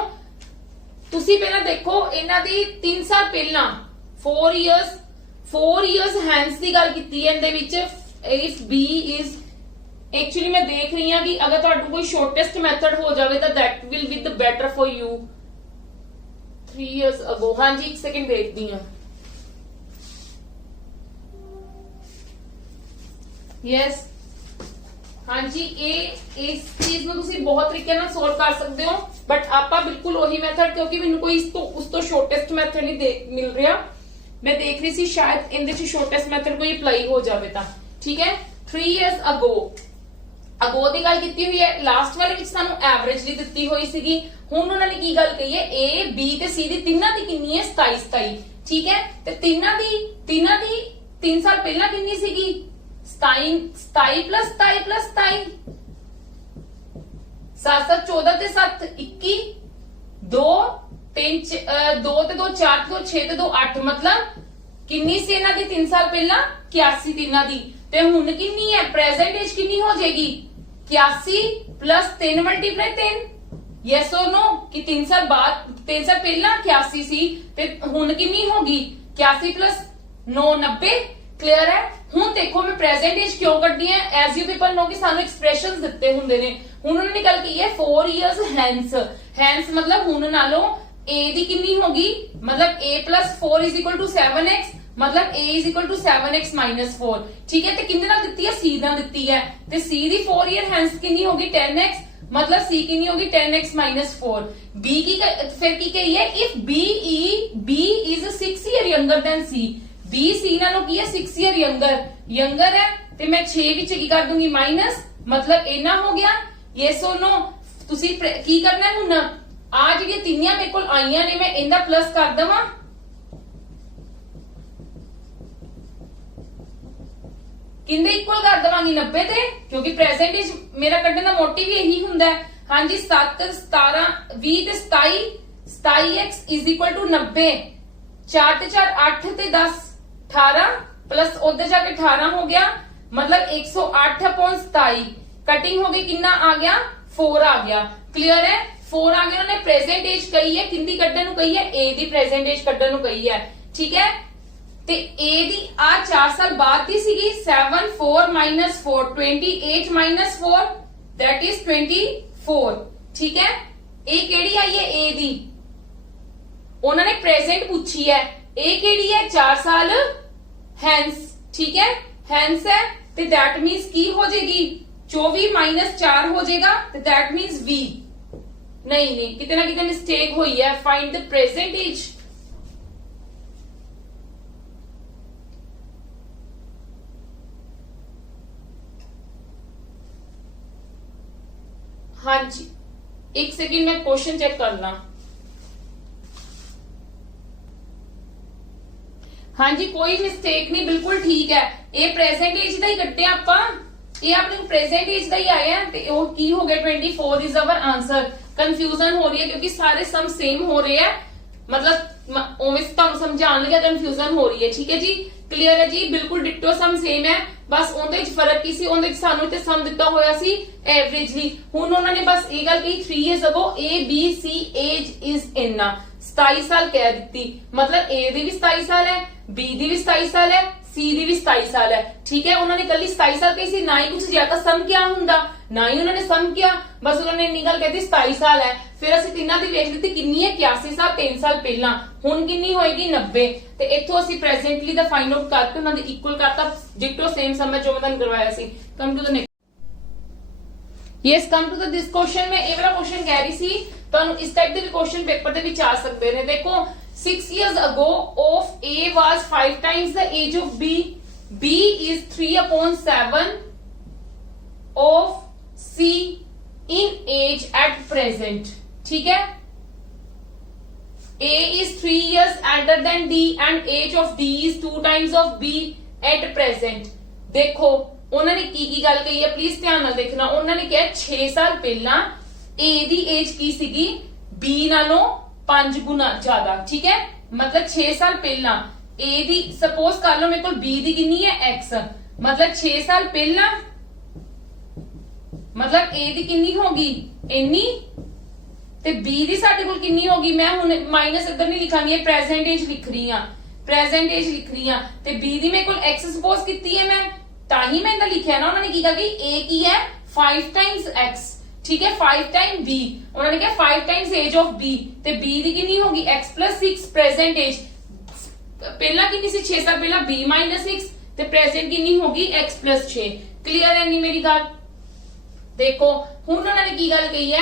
ਤੁਸੀਂ ਪਹਿਲਾਂ ਦੇਖੋ ਇਹਨਾਂ ਦੀ 3 ਸਾਲ ਪਹਿਲਾਂ 4 years hence ਦੀ ਗੱਲ ਕੀਤੀ ਹੈ ਇਹਦੇ ਵਿੱਚ if B is एक्चुअली मैं देख रही हूं कि अगर ਤੁਹਾਡਾ ਕੋਈ ਸ਼ੋਰਟੈਸਟ ਮੈਥਡ ਹੋ ਜਾਵੇ ਤਾਂ that will be the better for you 3 years ago। हाँ जी एक सेकंड देखती हूं। यस हाँ जी इस चीज ਨੂੰ ਤੁਸੀਂ ਬਹੁਤ ਤਰੀਕੇ ਨਾਲ ਸੋਲਵ ਕਰ ਸਕਦੇ ਹੋ ਬਟ ਆਪਾਂ ਬਿਲਕੁਲ ਉਹੀ ਮੈਥਡ ਕਿਉਂਕਿ ਮੈਨੂੰ ਕੋਈ ਉਸ ਤੋਂ ਸ਼ੋਰਟੈਸਟ ਮੈਥਡ ਨਹੀਂ ਮਿਲ ਰਿਹਾ। ਮੈਂ ਦੇਖ ਰਹੀ ਸੀ ਸ਼ਾਇਦ ਇਹਦੇ ਚ ਸ਼ੋਰਟੈਸਟ ਮੈਥਡ ਕੋਈ ਅਪਲਾਈ ਹੋ ਜਾਵੇ ਤਾਂ ਠੀਕ ਹੈ। 3 years ago ਦੀ ਗੱਲ ਕੀਤੀ ਹੋਈ ਹੈ। ਲਾਸਟ ਵਾਲੇ ਵਿੱਚ ਸਾਨੂੰ ਐਵਰੇਜ ਦੀ ਦਿੱਤੀ ਹੋਈ ਸੀਗੀ। ਹੁਣ ਉਹਨਾਂ ਨੇ ਕੀ ਗੱਲ ਕਹੀ ਹੈ A B ਤੇ C ਦੀ ਤਿੰਨਾਂ ਦੀ ਕਿੰਨੀ ਹੈ 27 ਠੀਕ ਹੈ। ਤੇ ਤਿੰਨਾਂ ਦੀ 3 ਸਾਲ ਪਹਿਲਾਂ ਕਿੰਨੀ ਸੀਗੀ 27 plus 27 7 14 ਤੇ 7 21 2 3 2 ਤੇ 2 4 ਤੇ 2 6 ਤੇ 2 8 मतलब ਕਿੰਨੀ ਸੀ ਇਹਨਾਂ ਦੀ 3 ਸਾਲ ਪਹਿਲਾਂ 81 ਤਿੰਨਾਂ ਦੀ। ਤੇ ਹੁਣ ਕਿੰਨੀ ਹੈ ਪ੍ਰੈਜ਼ੈਂਟ ਏਜ ਕਿੰਨੀ ਹੋ ਜਾਏਗੀ 81 plus 3 multiply 3 yes or no ਕਿ 3 ਸਾਲ ਪਹਿਲਾਂ 81 ਸੀ ਤੇ ਹੁਣ ਕਿੰਨੀ ਹੋਗੀ 81 plus 9 90 ਕਲੀਅਰ ਹੈ। ਹੁਣ ਦੇਖੋ ਮੈਂ ਪ੍ਰੈਜ਼ੈਂਟ ਏਜ ਕਿਉਂ ਕੱਢੀ ਹੈ ਐਜ਼ ਯੂ ਪੀਪਲ ਨੋ ਕਿ ਸਾਨੂੰ ਐਕਸਪ੍ਰੈਸ਼ਨਸ ਦਿੱਤੇ ਹੁੰਦੇ ਨੇ। ਹੁਣ ਉਹਨਾਂ ਨੇ ਗੱਲ ਕੀ ਹੈ 4 years hence मतलब ਹੁਣ ਨਾਲੋਂ A ਦੀ ਕਿੰਨੀ ਹੋਗੀ मतलब A plus 4 is equal to 7x मतलब A is equal to 7x minus 4 ठीक है। ਤੇ ਕਿੰਨੇ ਨਾਲ ਦਿੱਤੀ ਹੈ C ਨਾਲ ਦਿੱਤੀ ਹੈ ਤੇ C ਦੀ 4 year hence ਕਿੰਨੀ ਹੋਗੀ 10x मतलब C ਕਿੰਨੀ ਹੋਗੀ 10x minus 4 B ਕੀ ਫਿਰ ਕੀ ਕਹੀ ਹੈ if B is 6 year younger than C B C ਨਾਲੋਂ ਕੀ ਹੈ 6 year younger ਹੈ ਤੇ ਮੈਂ 6 ਵਿੱਚ ਕੀ ਕਰ ਦੂੰਗੀ ਮਾਈਨਸ मतलब ਇੰਨਾ ਹੋ ਗਿਆ yes or no। ਤੁਸੀਂ ਕੀ ਕਰਨਾ ਹੁਣ ਆ ਜਿਹੜੀਆਂ ਤਿੰਨੀਆਂ ਮੇਰੇ ਕੋਲ ਆਈਆਂ ਨੇ ਮੈਂ ਇਹਦਾ ਪਲੱਸ ਕਰ ਦਵਾਂ ਕਿੰਦੇ ਇਕੁਅਲ ਕਰ ਦਵਾਂਗੀ 90 ਤੇ ਕਿਉਂਕਿ ਪ੍ਰੈਜ਼ੈਂਟ ਏਜ ਮੇਰਾ ਕੱਢਣ ਦਾ ਮੋਟਿਵ ਹੀ ਇਹੀ ਹੁੰਦਾ ਹੈ। ਹਾਂਜੀ 7 17 20 ਤੇ 27x is equal to 90 4 ਤੇ 4 8 ਤੇ 10 18 प्लस उधर जाके 18 हो गया मतलब 108/27 कटिंग हो गई कितना आ गया 4 आ गया। क्लियर है 4 आ गया। उन्होंने प्रेजेंट एज कही है किंदी कड्डन नु कही है ए दी प्रेजेंट एज कड्डन नु कही है। ठीक है ते ए दी आ 4 साल बाद दी सीगी 7 4 -4 28 -4 दैट इज 24। ठीक है ए केड़ी आई है ए दी उन्होंने प्रेजेंट पूछी है ए केड़ी है 4 साल हैंस। ठीक है हैंस है तो दैट मीन्स की हो जाएगी 24 - 4 हो जाएगा तो दैट मीन्स वी। नहीं कितने ना कितने मिस्टेक हुई है। Find the present age. हाँ जी एक सेकंड में क्वेश्चन चेक करना। हाँ जी कोई मिस्टेक नहीं बिल्कुल ठीक है। ये प्रेजेंट एज का ही कट्टे आपा ये अपने प्रेजेंट एज का ही आया है की हो गया 24 इज अवर आंसर। कंफ्यूजन हो रही है क्योंकि सारे सम सेम हो रहे हैं मतलब तुम समझाने लगे कंफ्यूजन हो रही है। ठीक है जी क्लियर है जी बिल्कुल डिट्टो सम सेम है बस उनके फर्क की सी उनके सानू ते सम दिता होया सी एवरेजली। हुण उन्होंने बस ये गल कही 3 years ago A B C age is इन्ना 27 साल कह दी मतलब A दी भी 27 साल है B दी भी 27 साल है सी दी भी 27 साल है। ठीक है, उन्होंने कल 27 साल कही सी, ना ही कुछ ज्यादा सम क्या हुंदा, ना ही उन्होंने सम किया, बस उन्होंने इन्नी गल कहती 27 साल है। फिर ਅਸੀਂ ਤਿੰਨਾਂ ਦੀ ਵੇਖ ਲਈ ਕਿੰਨੀ ਹੈ 81 ਸਾਲ 3 ਸਾਲ ਪਹਿਲਾਂ, ਹੁਣ ਕਿੰਨੀ ਹੋਏਗੀ 90। ਤੇ ਇੱਥੋਂ ਅਸੀਂ ਪ੍ਰੈਜ਼ੈਂਟਲੀ ਦਾ ਫਾਈਂਡ ਆਊਟ ਕਰਕੇ ਉਹਨਾਂ ਦੇ ਇਕੁਅਲ ਕਰਤਾ, ਡਿਟੋ ਸੇਮ ਸਮ ਜੋ ਮੈਂ ਤੁਹਾਨੂੰ ਕਰਵਾਇਆ ਸੀ। Come to the next, yes come to the this question. ਮੈਂ ਇਹ ਵਾਲਾ ਕੁਐਸਚਨ ਕਹਿ ਰਹੀ ਸੀ ਤੁਹਾਨੂੰ ਇਸ ਟਾਈਪ ਦੇ ਵੀ ਕੁਐਸਚਨ ਪੇਪਰ ਦੇ ਵਿੱਚ ਆ ਸਕਦੇ ਨੇ। ਦੇਖੋ 6 years ago of A was 5 times the age of B. B is 3/7 of C in age at present. ठीक है, A is 3 years elder than D and age of D is 2 times of B at present. देखो ਉਹਨਾਂ ਨੇ ਕੀ ਗੱਲ ਕਹੀ ਹੈ, ਪਲੀਜ਼ ਧਿਆਨ ਨਾਲ ਦੇਖਣਾ। ਉਹਨਾਂ ਨੇ ਕਿਹਾ 6 ਸਾਲ ਪਹਿਲਾਂ A ਦੀ ਏਜ ਕੀ ਸੀਗੀ, B ਨਾਲੋਂ 5 ਗੁਣਾ ਜ਼ਿਆਦਾ। ਠੀਕ ਹੈ, मतलब 6 साल पहला A दी सपोज कर लो मेरे को B दी कितनी है X, मतलब 6 साल पहला मतलब A दी कितनी होगी इन्नी ते B दी साडे कोल कितनी होगी। मैं हुन माइनस इधर नहीं लिखांगी, प्रेजेंट एज लिख रही हां, प्रेजेंट एज लिख रही हां। ते B दी मेरे कोल X सपोज कीती है मैं, ताही मैं इधर लिखिया ना। उन्होंने की कहा कि A की है 5 टाइम्स X, ठीक है 5 टाइम B, उन्होंने कहा 5 टाइम्स एज ऑफ B, ते B दी कितनी होगी X + 6 प्रेजेंट एज। पहला कितनी सी 6 साल पहला B - 6 ते प्रेजेंट कितनी होगी X + 6। क्लियर है नहीं मेरी गल? देखो हुन उन्होंने की गल कही है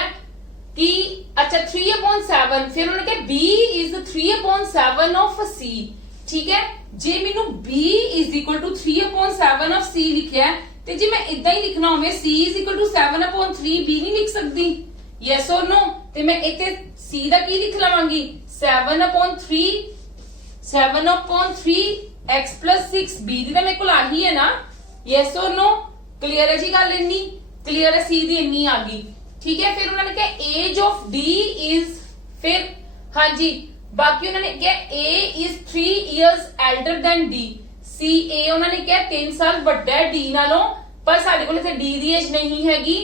कि अच्छा 3/7, फिर उन्होंने कहा B is 3/7 of C। ठीक है, जे मैनू B = 3/7 of C लिखिया है ਤੇ ਜੇ ਮੈਂ ਇਦਾਂ ਹੀ ਲਿਖਣਾ ਹੋਵੇ C = 7/3 B ਨਹੀਂ ਲਿਖ ਸਕਦੀ, ਯੈਸ অর ਨੋ? ਤੇ ਮੈਂ ਇੱਥੇ C ਦਾ ਕੀ ਲਿਖ ਲਵਾਂਗੀ 7/3 X + 6 B ਦੀ ਤਾਂ ਮੇਰੇ ਕੋਲ ਆਹੀ ਹੈ ਨਾ, ਯੈਸ অর ਨੋ? ਕਲੀਅਰ ਹੈ ਜੀ ਗੱਲ? ਇੰਨੀ ਕਲੀਅਰ ਹੈ, C ਦੀ ਇੰਨੀ ਆ ਗਈ। ਠੀਕ ਹੈ, ਫਿਰ ਉਹਨਾਂ ਨੇ ਕਿਹਾ ਏਜ ਆਫ D ਇਜ਼, ਫਿਰ ਹਾਂਜੀ ਬਾਕੀ ਉਹਨਾਂ ਨੇ ਕਿਹਾ A is 3 years elder than D। C A ਉਹਨਾਂ ਨੇ ਕਿਹਾ 3 ਸਾਲ ਵੱਡਾ ਹੈ D ਨਾਲੋਂ, ਪਰ ਸਾਡੇ ਕੋਲ ਇੱਥੇ D ਦੀ ਏਜ ਨਹੀਂ ਹੈਗੀ।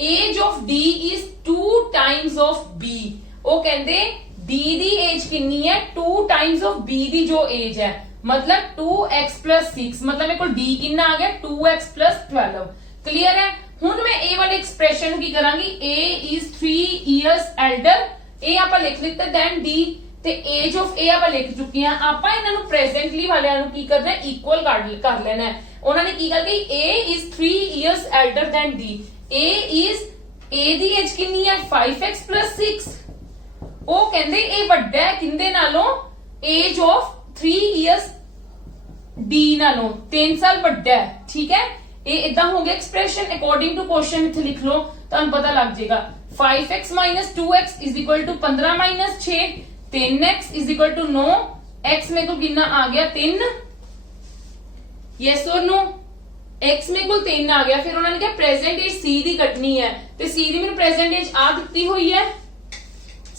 Age of D is 2 times of B। ਉਹ ਕਹਿੰਦੇ D ਦੀ ਏਜ ਕਿੰਨੀ ਹੈ 2 times of B ਦੀ ਜੋ ਏਜ ਹੈ, मतलब 2x + 6, मतलब मेरे को D कितना आ गया 2x + 12। क्लियर है? ਹੁਣ ਮੈਂ ਇਹ ਵਾਲੇ ਐਕਸਪ੍ਰੈਸ਼ਨ ਨੂੰ ਕੀ ਕਰਾਂਗੀ, A is 3 years elder, ਇਹ ਆਪਾਂ ਲਿਖ ਲਿੱਤਾ then D, ਤੇ ਏਜ ਆਫ A ਆਪਾਂ ਲਿਖ ਚੁੱਕੇ ਆ। ਆਪਾਂ ਇਹਨਾਂ ਨੂੰ ਪ੍ਰੈਜ਼ੈਂਟਲੀ ਵਾਲਿਆਂ ਨੂੰ ਕੀ ਕਰਨਾ ਹੈ, ਇਕੁਅਲ ਕਰ ਲੈਣਾ ਹੈ। ਉਹਨਾਂ ਨੇ ਕੀ ਗੱਲ ਕਹੀ A is 3 years elder than D। A the age ਕਿੰਨੀ ਹੈ 5x + 6। ਉਹ ਕਹਿੰਦੇ ਇਹ ਵੱਡਾ ਹੈ ਕਿੰਦੇ ਨਾਲੋਂ, ਏਜ ਆਫ 3 years D ਨਾਲੋਂ 3 ਸਾਲ ਵੱਡਾ ਹੈ। ਠੀਕ ਹੈ, ਇਹ ਇਦਾਂ ਹੋ ਗਿਆ ਐਕਸਪ੍ਰੈਸ਼ਨ। ਅਕੋਰਡਿੰਗ ਟੂ ਕੁਐਸਚਨ ਇੱਥੇ ਲਿਖ ਲਓ, ਤੁਹਾਨੂੰ ਪਤਾ ਲੱਗ ਜਾਏਗਾ। 5x - 2x = 15 - 6, 3x = 9, x ਮੇਰੇ ਕੋਲ ਕਿੰਨਾ ਆ ਗਿਆ 3, ਯੈਸ অর ਨੋ? x ਮੇਰੇ ਕੋਲ 3 ਆ ਗਿਆ। ਫਿਰ ਉਹਨਾਂ ਨੇ ਕਿਹਾ ਪ੍ਰੈਜ਼ੈਂਟ ਏਜ C ਦੀ ਕੱਢਣੀ ਹੈ, ਤੇ C ਦੀ ਮੈਨੂੰ ਪ੍ਰੈਜ਼ੈਂਟ ਏਜ ਆ ਦਿੱਤੀ ਹੋਈ ਹੈ,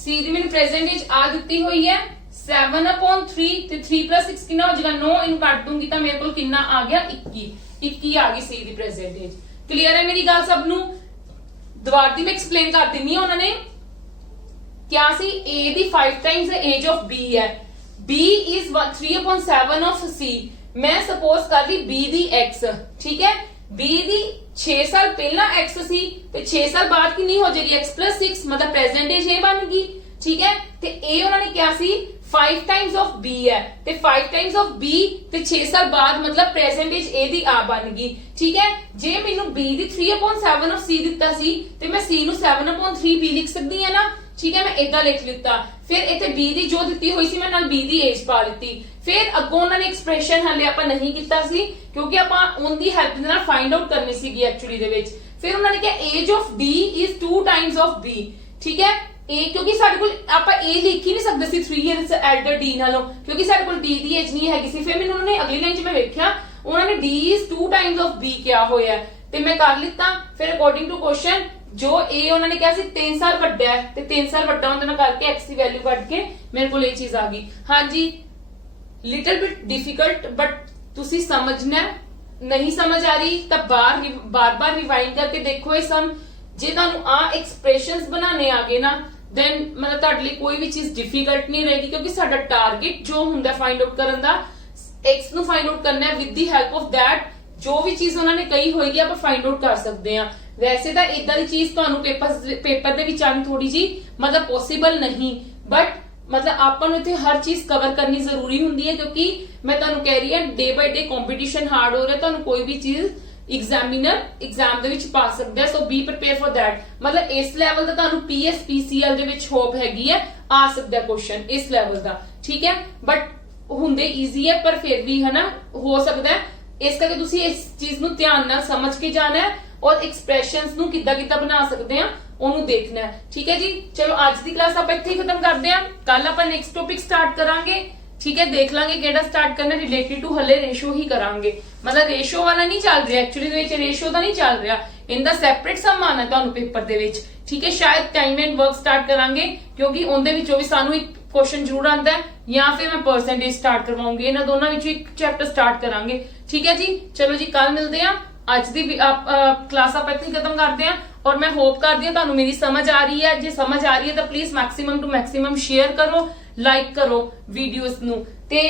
C ਦੀ ਮੈਨੂੰ ਪ੍ਰੈਜ਼ੈਂਟ ਏਜ ਆ ਦਿੱਤੀ ਹੋਈ ਹੈ 7/3, ਤੇ 3 + 6 ਕਿੰਨਾ ਹੋ ਜਾਏਗਾ 9, ਇਹਨੂੰ ਕੱਟ ਦੂੰਗੀ ਤਾਂ ਮੇਰੇ ਕੋਲ ਕਿੰਨਾ ਆ ਗਿਆ 21 ਆ ਗਈ C ਦੀ ਪ੍ਰੈਜ਼ੈਂਟ ਏਜ। ਕਲੀਅਰ ਹੈ ਮੇਰੀ ਗੱਲ ਸਭ ਨੂੰ? ਦੁਬਾਰਾ ਦੀ ਮੈਂ ਐਕਸਪਲੇਨ ਕਰ ਦਿੰਨੀ ਹਾਂ। ਉਹਨਾਂ ਨੇ क्या सी A the 5 times the age of B है, B is 3/7 of C। मैं सपोज कर ली B ਦੀ X, ठीक है, B ਦੀ 6 ਸਾਲ ਪਹਿਲਾਂ X ਸੀ ਤੇ 6 ਸਾਲ ਬਾਅਦ ਕਿੰਨੀ ਹੋ ਜਾਏਗੀ X + 6, मतलब प्रेजेंट एज ਇਹ ਬਣ ਗਈ। ठीक है, ਤੇ A ਉਹਨਾਂ ਨੇ ਕਿਹਾ ਸੀ 5 टाइम्स of B है, ਤੇ 5 टाइम्स of B ਤੇ 6 ਸਾਲ ਬਾਅਦ मतलब प्रेजेंट एज A ਦੀ ਆ ਬਣ ਗਈ। ठीक है, ਜੇ ਮੈਨੂੰ B ਦੀ 3/7 of C ਦਿੱਤਾ ਸੀ ਤੇ ਮੈਂ C ਨੂੰ 7/3 B ਲਿਖ ਸਕਦੀ ਹਾਂ ਨਾ। ठीक है, मैं इदा लिख लिता। फिर इतने B दी जो दी हुई सी मैं नाल B दी एज पा ली। फिर अगों उन्होंने एक्सप्रेशन हाले आपां नहीं कीता सी क्योंकि आपां उनकी हेल्प दे नाल फाइंड आउट करनी सीगी एक्चुअली दे विच। फिर उन्होंने कहा age of D is 2 times of B। ठीक है, A क्योंकि साडे कोल आपां A लिख ही नहीं सकदे सी 3 इयर्स एल्डर D नालों, क्योंकि साडे कोल D दी एज नहीं हैगी सी। फिर मैनूं उन्होंने अगली लाइन च मैं वेख्या उन्होंने D is 2 times of B क्या होया ते मैं कर लिता। फिर अकॉर्डिंग टू क्वेश्चन जो A उन्होंने कहा सी 3 साल ਵੱਡਾ ਹੈ ਤੇ 3 ਸਾਲ ਵੱਡਾ ਹੋਣ ਦੇ ਨਾਲ ਕਰਕੇ x ਦੀ ਵੈਲਿਊ ਕੱਢ ਕੇ ਮੇਰੇ ਕੋਲ ਇਹ ਚੀਜ਼ ਆ ਗਈ। ਹਾਂਜੀ ਲਿਟਲ ਬਿਟ ਡਿਫਿਕਲਟ ਬਟ ਤੁਸੀਂ ਸਮਝਣਾ, ਨਹੀਂ ਸਮਝ ਆ ਰਹੀ ਤਾਂ ਬਾਰ-ਬਾਰ ਰਿਵਾਈਂਡ ਕਰਕੇ ਦੇਖੋ ਇਹ ਸਮ। ਜੇ ਤੁਹਾਨੂੰ ਆ ਐਕਸਪ੍ਰੈਸ਼ਨਸ ਬਣਾਉਣੇ ਆ ਗਏ ਨਾ ਦੈਨ मतलब ਤੁਹਾਡੇ ਲਈ ਕੋਈ ਵੀ ਚੀਜ਼ ਡਿਫਿਕਲਟ ਨਹੀਂ ਰਹੇਗੀ, ਕਿਉਂਕਿ ਸਾਡਾ ਟਾਰਗੇਟ ਜੋ ਹੁੰਦਾ ਫਾਈਂਡ ਆਊਟ ਕਰਨ ਦਾ x ਨੂੰ ਫਾਈਂਡ ਆਊਟ ਕਰਨਾ ਹੈ with the help of that ਜੋ ਵੀ ਚੀਜ਼ ਉਹਨਾਂ ਨੇ ਕਹੀ ਹੋਏਗੀ ਆਪਾਂ ਫਾਈਂਡ ਆਊਟ ਕਰ ਸਕਦੇ ਹਾਂ। ਵੈਸੇ ਤਾਂ ਇਦਾਂ ਦੀ ਚੀਜ਼ ਤੁਹਾਨੂੰ ਪੇਪਰ ਦੇ ਵਿੱਚ ਆਣੀ ਥੋੜੀ ਜੀ ਮਤਲਬ ਪੋਸੀਬਲ ਨਹੀਂ, ਬਟ ਮਤਲਬ ਆਪਾਂ ਨੂੰ ਇੱਥੇ ਹਰ ਚੀਜ਼ ਕਵਰ ਕਰਨੀ ਜ਼ਰੂਰੀ ਹੁੰਦੀ ਹੈ, ਕਿਉਂਕਿ ਮੈਂ ਤੁਹਾਨੂੰ ਕਹਿ ਰਹੀ ਹਾਂ ਡੇ ਬਾਈ ਡੇ ਕੰਪੀਟੀਸ਼ਨ ਹਾਰਡ ਹੋ ਰਿਹਾ, ਤੁਹਾਨੂੰ ਕੋਈ ਵੀ ਚੀਜ਼ ਐਗਜ਼ਾਮੀਨਰ ਐਗਜ਼ਾਮ ਦੇ ਵਿੱਚ ਪਾ ਸਕਦਾ ਹੈ। ਸੋ ਬੀ ਪ੍ਰੀਪੇਅਰ ਫॉर दैट। ਮਤਲਬ ਇਸ ਲੈਵਲ ਦਾ ਤੁਹਾਨੂੰ PSPCL ਦੇ ਵਿੱਚ ਹੋਪ ਹੈਗੀ ਹੈ, ਆ ਸਕਦਾ ਕੁਐਸਚਨ ਇਸ ਲੈਵਲ ਦਾ, ਠੀਕ ਹੈ। ਬਟ ਹੁੰਦੇ ਈਜ਼ੀ ਹੈ ਪਰ ਫਿਰ ਵੀ ਹਨਾ ਹੋ ਸਕਦਾ ਹੈ, ਇਸ ਕਰਕੇ ਤੁਸੀਂ ਇਸ ਚੀਜ਼ ਨੂੰ ਧਿਆਨ ਨਾਲ ਸਮਝ ਕੇ ਜਾਣਾ ਹੈ ਔਰ ਐਕਸਪ੍ਰੈਸ਼ਨਸ ਨੂੰ ਕਿੱਦਾਂ ਬਣਾ ਸਕਦੇ ਆ ਉਹਨੂੰ ਦੇਖਣਾ ਹੈ, ਠੀਕ ਹੈ ਜੀ। ਚਲੋ ਅੱਜ ਦੀ ਕਲਾਸ ਆਪਾਂ ਇੱਥੇ ਹੀ ਖਤਮ ਕਰਦੇ ਹਾਂ, ਕੱਲ ਆਪਾਂ ਨੈਕਸਟ ਟੌਪਿਕ ਸਟਾਰਟ ਕਰਾਂਗੇ, ਠੀਕ ਹੈ। ਦੇਖ ਲਾਂਗੇ ਕਿਹੜਾ ਸਟਾਰਟ ਕਰਨਾ, ਰਿਲੇਟਡ ਟੂ ਹਲੇ ਰੇਸ਼ੋ ਹੀ ਕਰਾਂਗੇ, ਮਤਲਬ ਰੇਸ਼ੋ ਵਾਲਾ ਨਹੀਂ ਚੱਲ ਰਿਹਾ ਐਕਚੁਅਲੀ ਦੇ ਵਿੱਚ, ਰੇਸ਼ੋ ਦਾ ਨਹੀਂ ਚੱਲ ਰਿਹਾ, ਇਹਦਾ ਸੈਪਰੇਟ ਸਮ ਆਣਾ ਤੁਹਾਨੂੰ ਪੇਪਰ ਦੇ ਵਿੱਚ, ਠੀਕ ਹੈ। ਸ਼ਾਇਦ ਟਾਈਮ ਐਂਡ ਵਰਕ ਸਟਾਰਟ ਕਰਾਂਗੇ ਕਿਉਂਕਿ ਉਹਦੇ ਵਿੱਚੋਂ ਵੀ ਸਾਨੂੰ ਇੱਕ क्वेश्चन जरूर आता है, या फिर मैं परसेंटेज स्टार्ट करवाऊंगी, इन दोनों विच एक चैप्टर स्टार्ट करांगे, ठीक है जी। चलो जी कल मिलते हैं, आज दी क्लास आप इत्थे खत्म करते हैं और मैं होप करती हूं तुहानू मेरी समझ आ रही है। जे समझ आ रही है तो please maximum to maximum share करो, लाइक करो वीडियोस नू, ते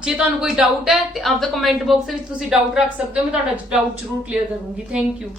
जे तुहानू कोई डाउट है ते आपदा कमेंट बॉक्स विच तुसीं डाउट रख सकते हो, मैं तुहाडा डाउट जरूर क्लीयर करूंगी। Thank you.